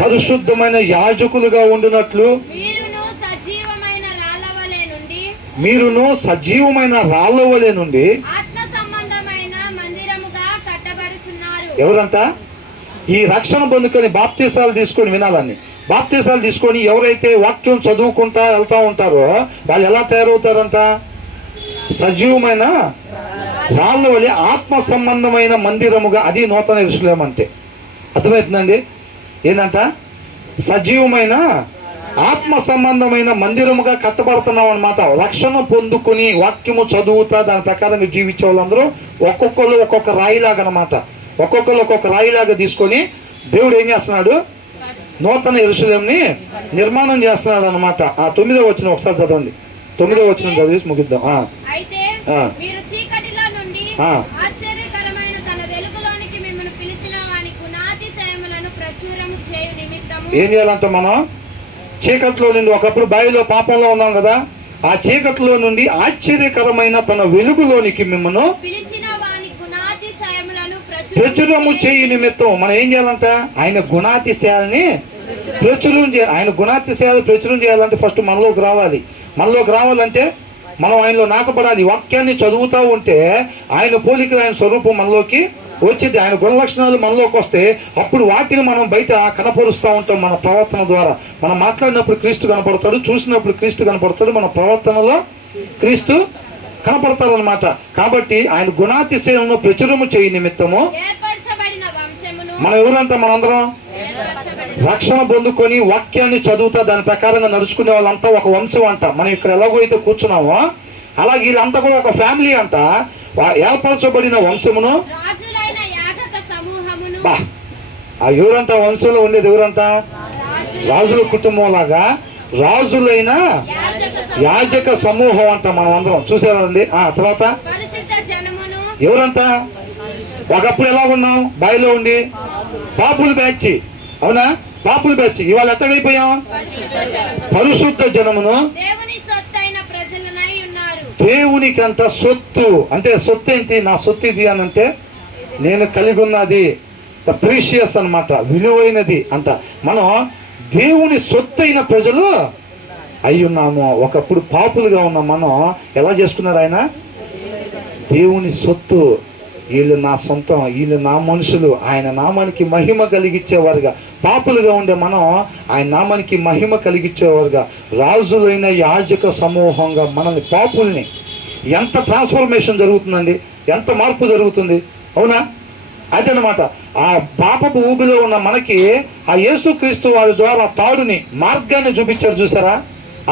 పరిశుద్ధమైన యాజకులుగా ఉండునట్లు మీరును సజీవమైన రాళ్ళ వలె నుండి. ఎవరంట? ఈ రక్షణ పొందుకొని బాప్తీసాలు తీసుకొని వినాలని. బాప్తీసాలు తీసుకొని ఎవరైతే వాక్యం చదువుకుంటా వెళ్తా ఉంటారో వాళ్ళు ఎలా తయారవుతారంట? సజీవమైన రాళ్ళ వలె ఆత్మ సంబంధమైన మందిరముగా. అది నూతన యెరూషలేము అంటే. అర్థమవుతుందండి? ఏంటంట? సజీవమైన ఆత్మ సంబంధమైన మందిరముగా కట్టబడుతున్నాం అనమాట. రక్షణ పొందుకుని వాక్యము చదువుతా దాని ప్రకారంగా జీవించే వాళ్ళందరూ ఒక్కొక్కరు ఒక్కొక్క రాయిలాగా అనమాట. ఒక్కొక్కరు ఒక్కొక్క రాయిలాగా తీసుకొని దేవుడు ఏం చేస్తున్నాడు? నూతన యెరూషలేముని నిర్మాణం చేస్తున్నాడు అనమాట. 9వ వచనం ఒకసారి చదవండి. 9వ వచనం చదివేసి ముగిద్దాం. ఏం చేయాలంట? మనం చీకట్లో నుండి, ఒకప్పుడు బావిలో పాపంలో ఉన్నాం కదా, ఆ చీకట్లో నుండి ఆశ్చర్యకరమైన తన వెలుగులోనికి మిమ్మల్ని ప్రచురము చేయు నిమిత్తం మనం ఏం చేయాలంట? ఆయన గుణాతిశయాల్ని ప్రచురం చేయాలి. ఆయన గుణాతిశయాలు ప్రచురం చేయాలంటే ఫస్ట్ మనలోకి రావాలి. మనలోకి రావాలంటే మనం ఆయనలో నాటపడాలి. వాక్యాన్ని చదువుతూ ఉంటే ఆయన పోలిక, ఆయన స్వరూపం మనలోకి వచ్చింది. ఆయన గుణ లక్షణాలు మనలోకి వస్తే అప్పుడు వాటిని మనం బయట కనపరుస్తూ ఉంటాం. మన ప్రవర్తన ద్వారా మనం మాట్లాడినప్పుడు క్రీస్తు కనపడతాడు, చూసినప్పుడు క్రీస్తు కనపడతాడు, మన ప్రవర్తనలో క్రీస్తు కనపడతారనమాట. కాబట్టి ఆయన గుణాతిశయమును ప్రచురము చేయి నిమిత్తము ఏర్పరచబడిన వంశమును, మనం ఎవరంతా మనందరం రక్షణ పొందుకొని వాక్యాన్ని చదువుతా దాని ప్రకారంగా నడుచుకునే వాళ్ళంతా ఒక వంశం అంట. మనం ఇక్కడ ఎలాగో అయితే కూర్చున్నామో అలాగే వీళ్ళంతా కూడా ఒక ఫ్యామిలీ అంట. ఏర్పరచబడిన వంశమును, రాజులైన యాజక సమూహమును. బా ఆ ఎవరంతా వంశంలో ఉండేది ఎవరంతా? రాజుల కుటుంబం లాగా రాజులైన యాజక సమూహం అంట మనం అందరం. చూసారండి. తర్వాత పరిశుద్ధ జనమును. ఎవరంతా? ఒకప్పుడు ఎలా ఉన్నాం? బాయిలో ఉండి పాపులు బ్యాచ్. అవునా? పాపులు బ్యాచ్. ఇవాళ ఎట్టగైపోయాం? పరిశుద్ధ జనమును. దేవుని సొత్తైన ప్రజలనై ఉన్నారు. దేవునికంత సొత్తు. అంటే సొత్తు ఏంటి? నా సొత్తు ఇది అని అంటే నేను కలిగి ఉన్నది ప్రీషియస్ అన్నమాట, విలువైనది అంట. మనం దేవుని సొత్తు అయిన ప్రజలు అయి ఉన్నాము. ఒకప్పుడు పాపులుగా ఉన్న మనం ఎలా చేసుకున్నాడు ఆయన? దేవుని సొత్తు. వీళ్ళు నా సొంతం, వీళ్ళు నా మనుషులు. ఆయన నామానికి మహిమ కలిగించేవారుగా, పాపులుగా ఉండే మనం ఆయన నామానికి మహిమ కలిగించేవారుగా, రాజులైన యాజక సమూహంగా మనల్ని పాపుల్ని. ఎంత ట్రాన్స్ఫర్మేషన్ జరుగుతుందండి, ఎంత మార్పు జరుగుతుంది. అవునా? అదనమాట. ఆ పాపపు ఊబిలో ఉన్న మనకి ఆ యేసుక్రీస్తు వారి ద్వారా తాడుని, మార్గాన్ని చూపించారు. చూసారా?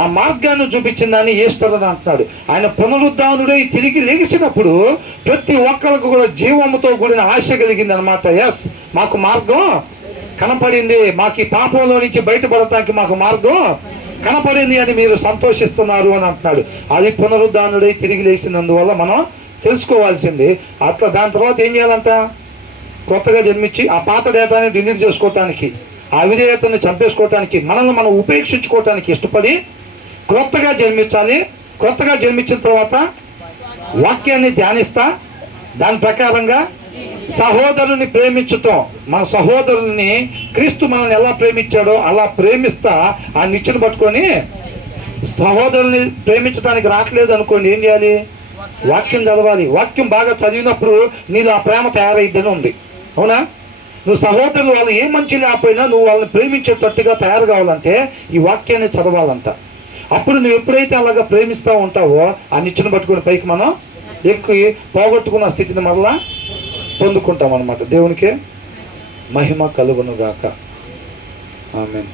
ఆ మార్గాన్ని చూపించిన దాన్ని ఈస్టర్ అని అంటున్నాడు. ఆయన పునరుద్ధానుడై తిరిగి లేచినప్పుడు ప్రతి ఒక్కరికి కూడా జీవముతో కూడిన ఆశ కలిగింది అనమాట. ఎస్, మాకు మార్గం కనపడింది, మాకు ఈ పాపంలో నుంచి బయటపడటానికి మాకు మార్గం కనపడింది అని మీరు సంతోషిస్తున్నారు అని అంటున్నాడు. అది పునరుద్ధానుడై తిరిగి లేచినందువల్ల మనం తెలుసుకోవాల్సింది. అట్లా దాని తర్వాత ఏం చేయాలంట? కొత్తగా జన్మించి ఆ పాత డేటాని డిలీట్ చేసుకోవటానికి, ఆ అవిధేయతని చంపేసుకోవటానికి, మనల్ని మనం ఉపేక్షించుకోవటానికి ఇష్టపడి క్రొత్తగా జన్మించాలి. క్రొత్తగా జన్మించిన తర్వాత వాక్యాన్ని ధ్యానిస్తా దాని ప్రకారంగా సహోదరుని ప్రేమించుతాం. మన సహోదరుల్ని క్రీస్తు మనల్ని ఎలా ప్రేమించాడో అలా ప్రేమిస్తా ఆ నిచ్చెను పట్టుకొని, సహోదరుని ప్రేమించడానికి రావట్లేదు అనుకోండి, ఏం చేయాలి? వాక్యం చదవాలి. వాక్యం బాగా చదివినప్పుడు నీలో ఆ ప్రేమ తయారైద్దని ఉంది. అవునా? నువ్వు సహోదరులు వాళ్ళు ఏ మంచి లేకపోయినా నువ్వు వాళ్ళని ప్రేమించేటట్టుగా తయారు కావాలంటే ఈ వాక్యాన్ని చదవాలంట. అప్పుడు నువ్వు ఎప్పుడైతే అలాగా ప్రేమిస్తూ ఉంటావో ఆ నిచ్చెను పట్టుకుని పైకి మనం ఎక్కి పోగొట్టుకున్న స్థితిని మరలా పొందుకుంటాం అన్నమాట. దేవునికి మహిమ కలుగును గాక. ఆమేన్.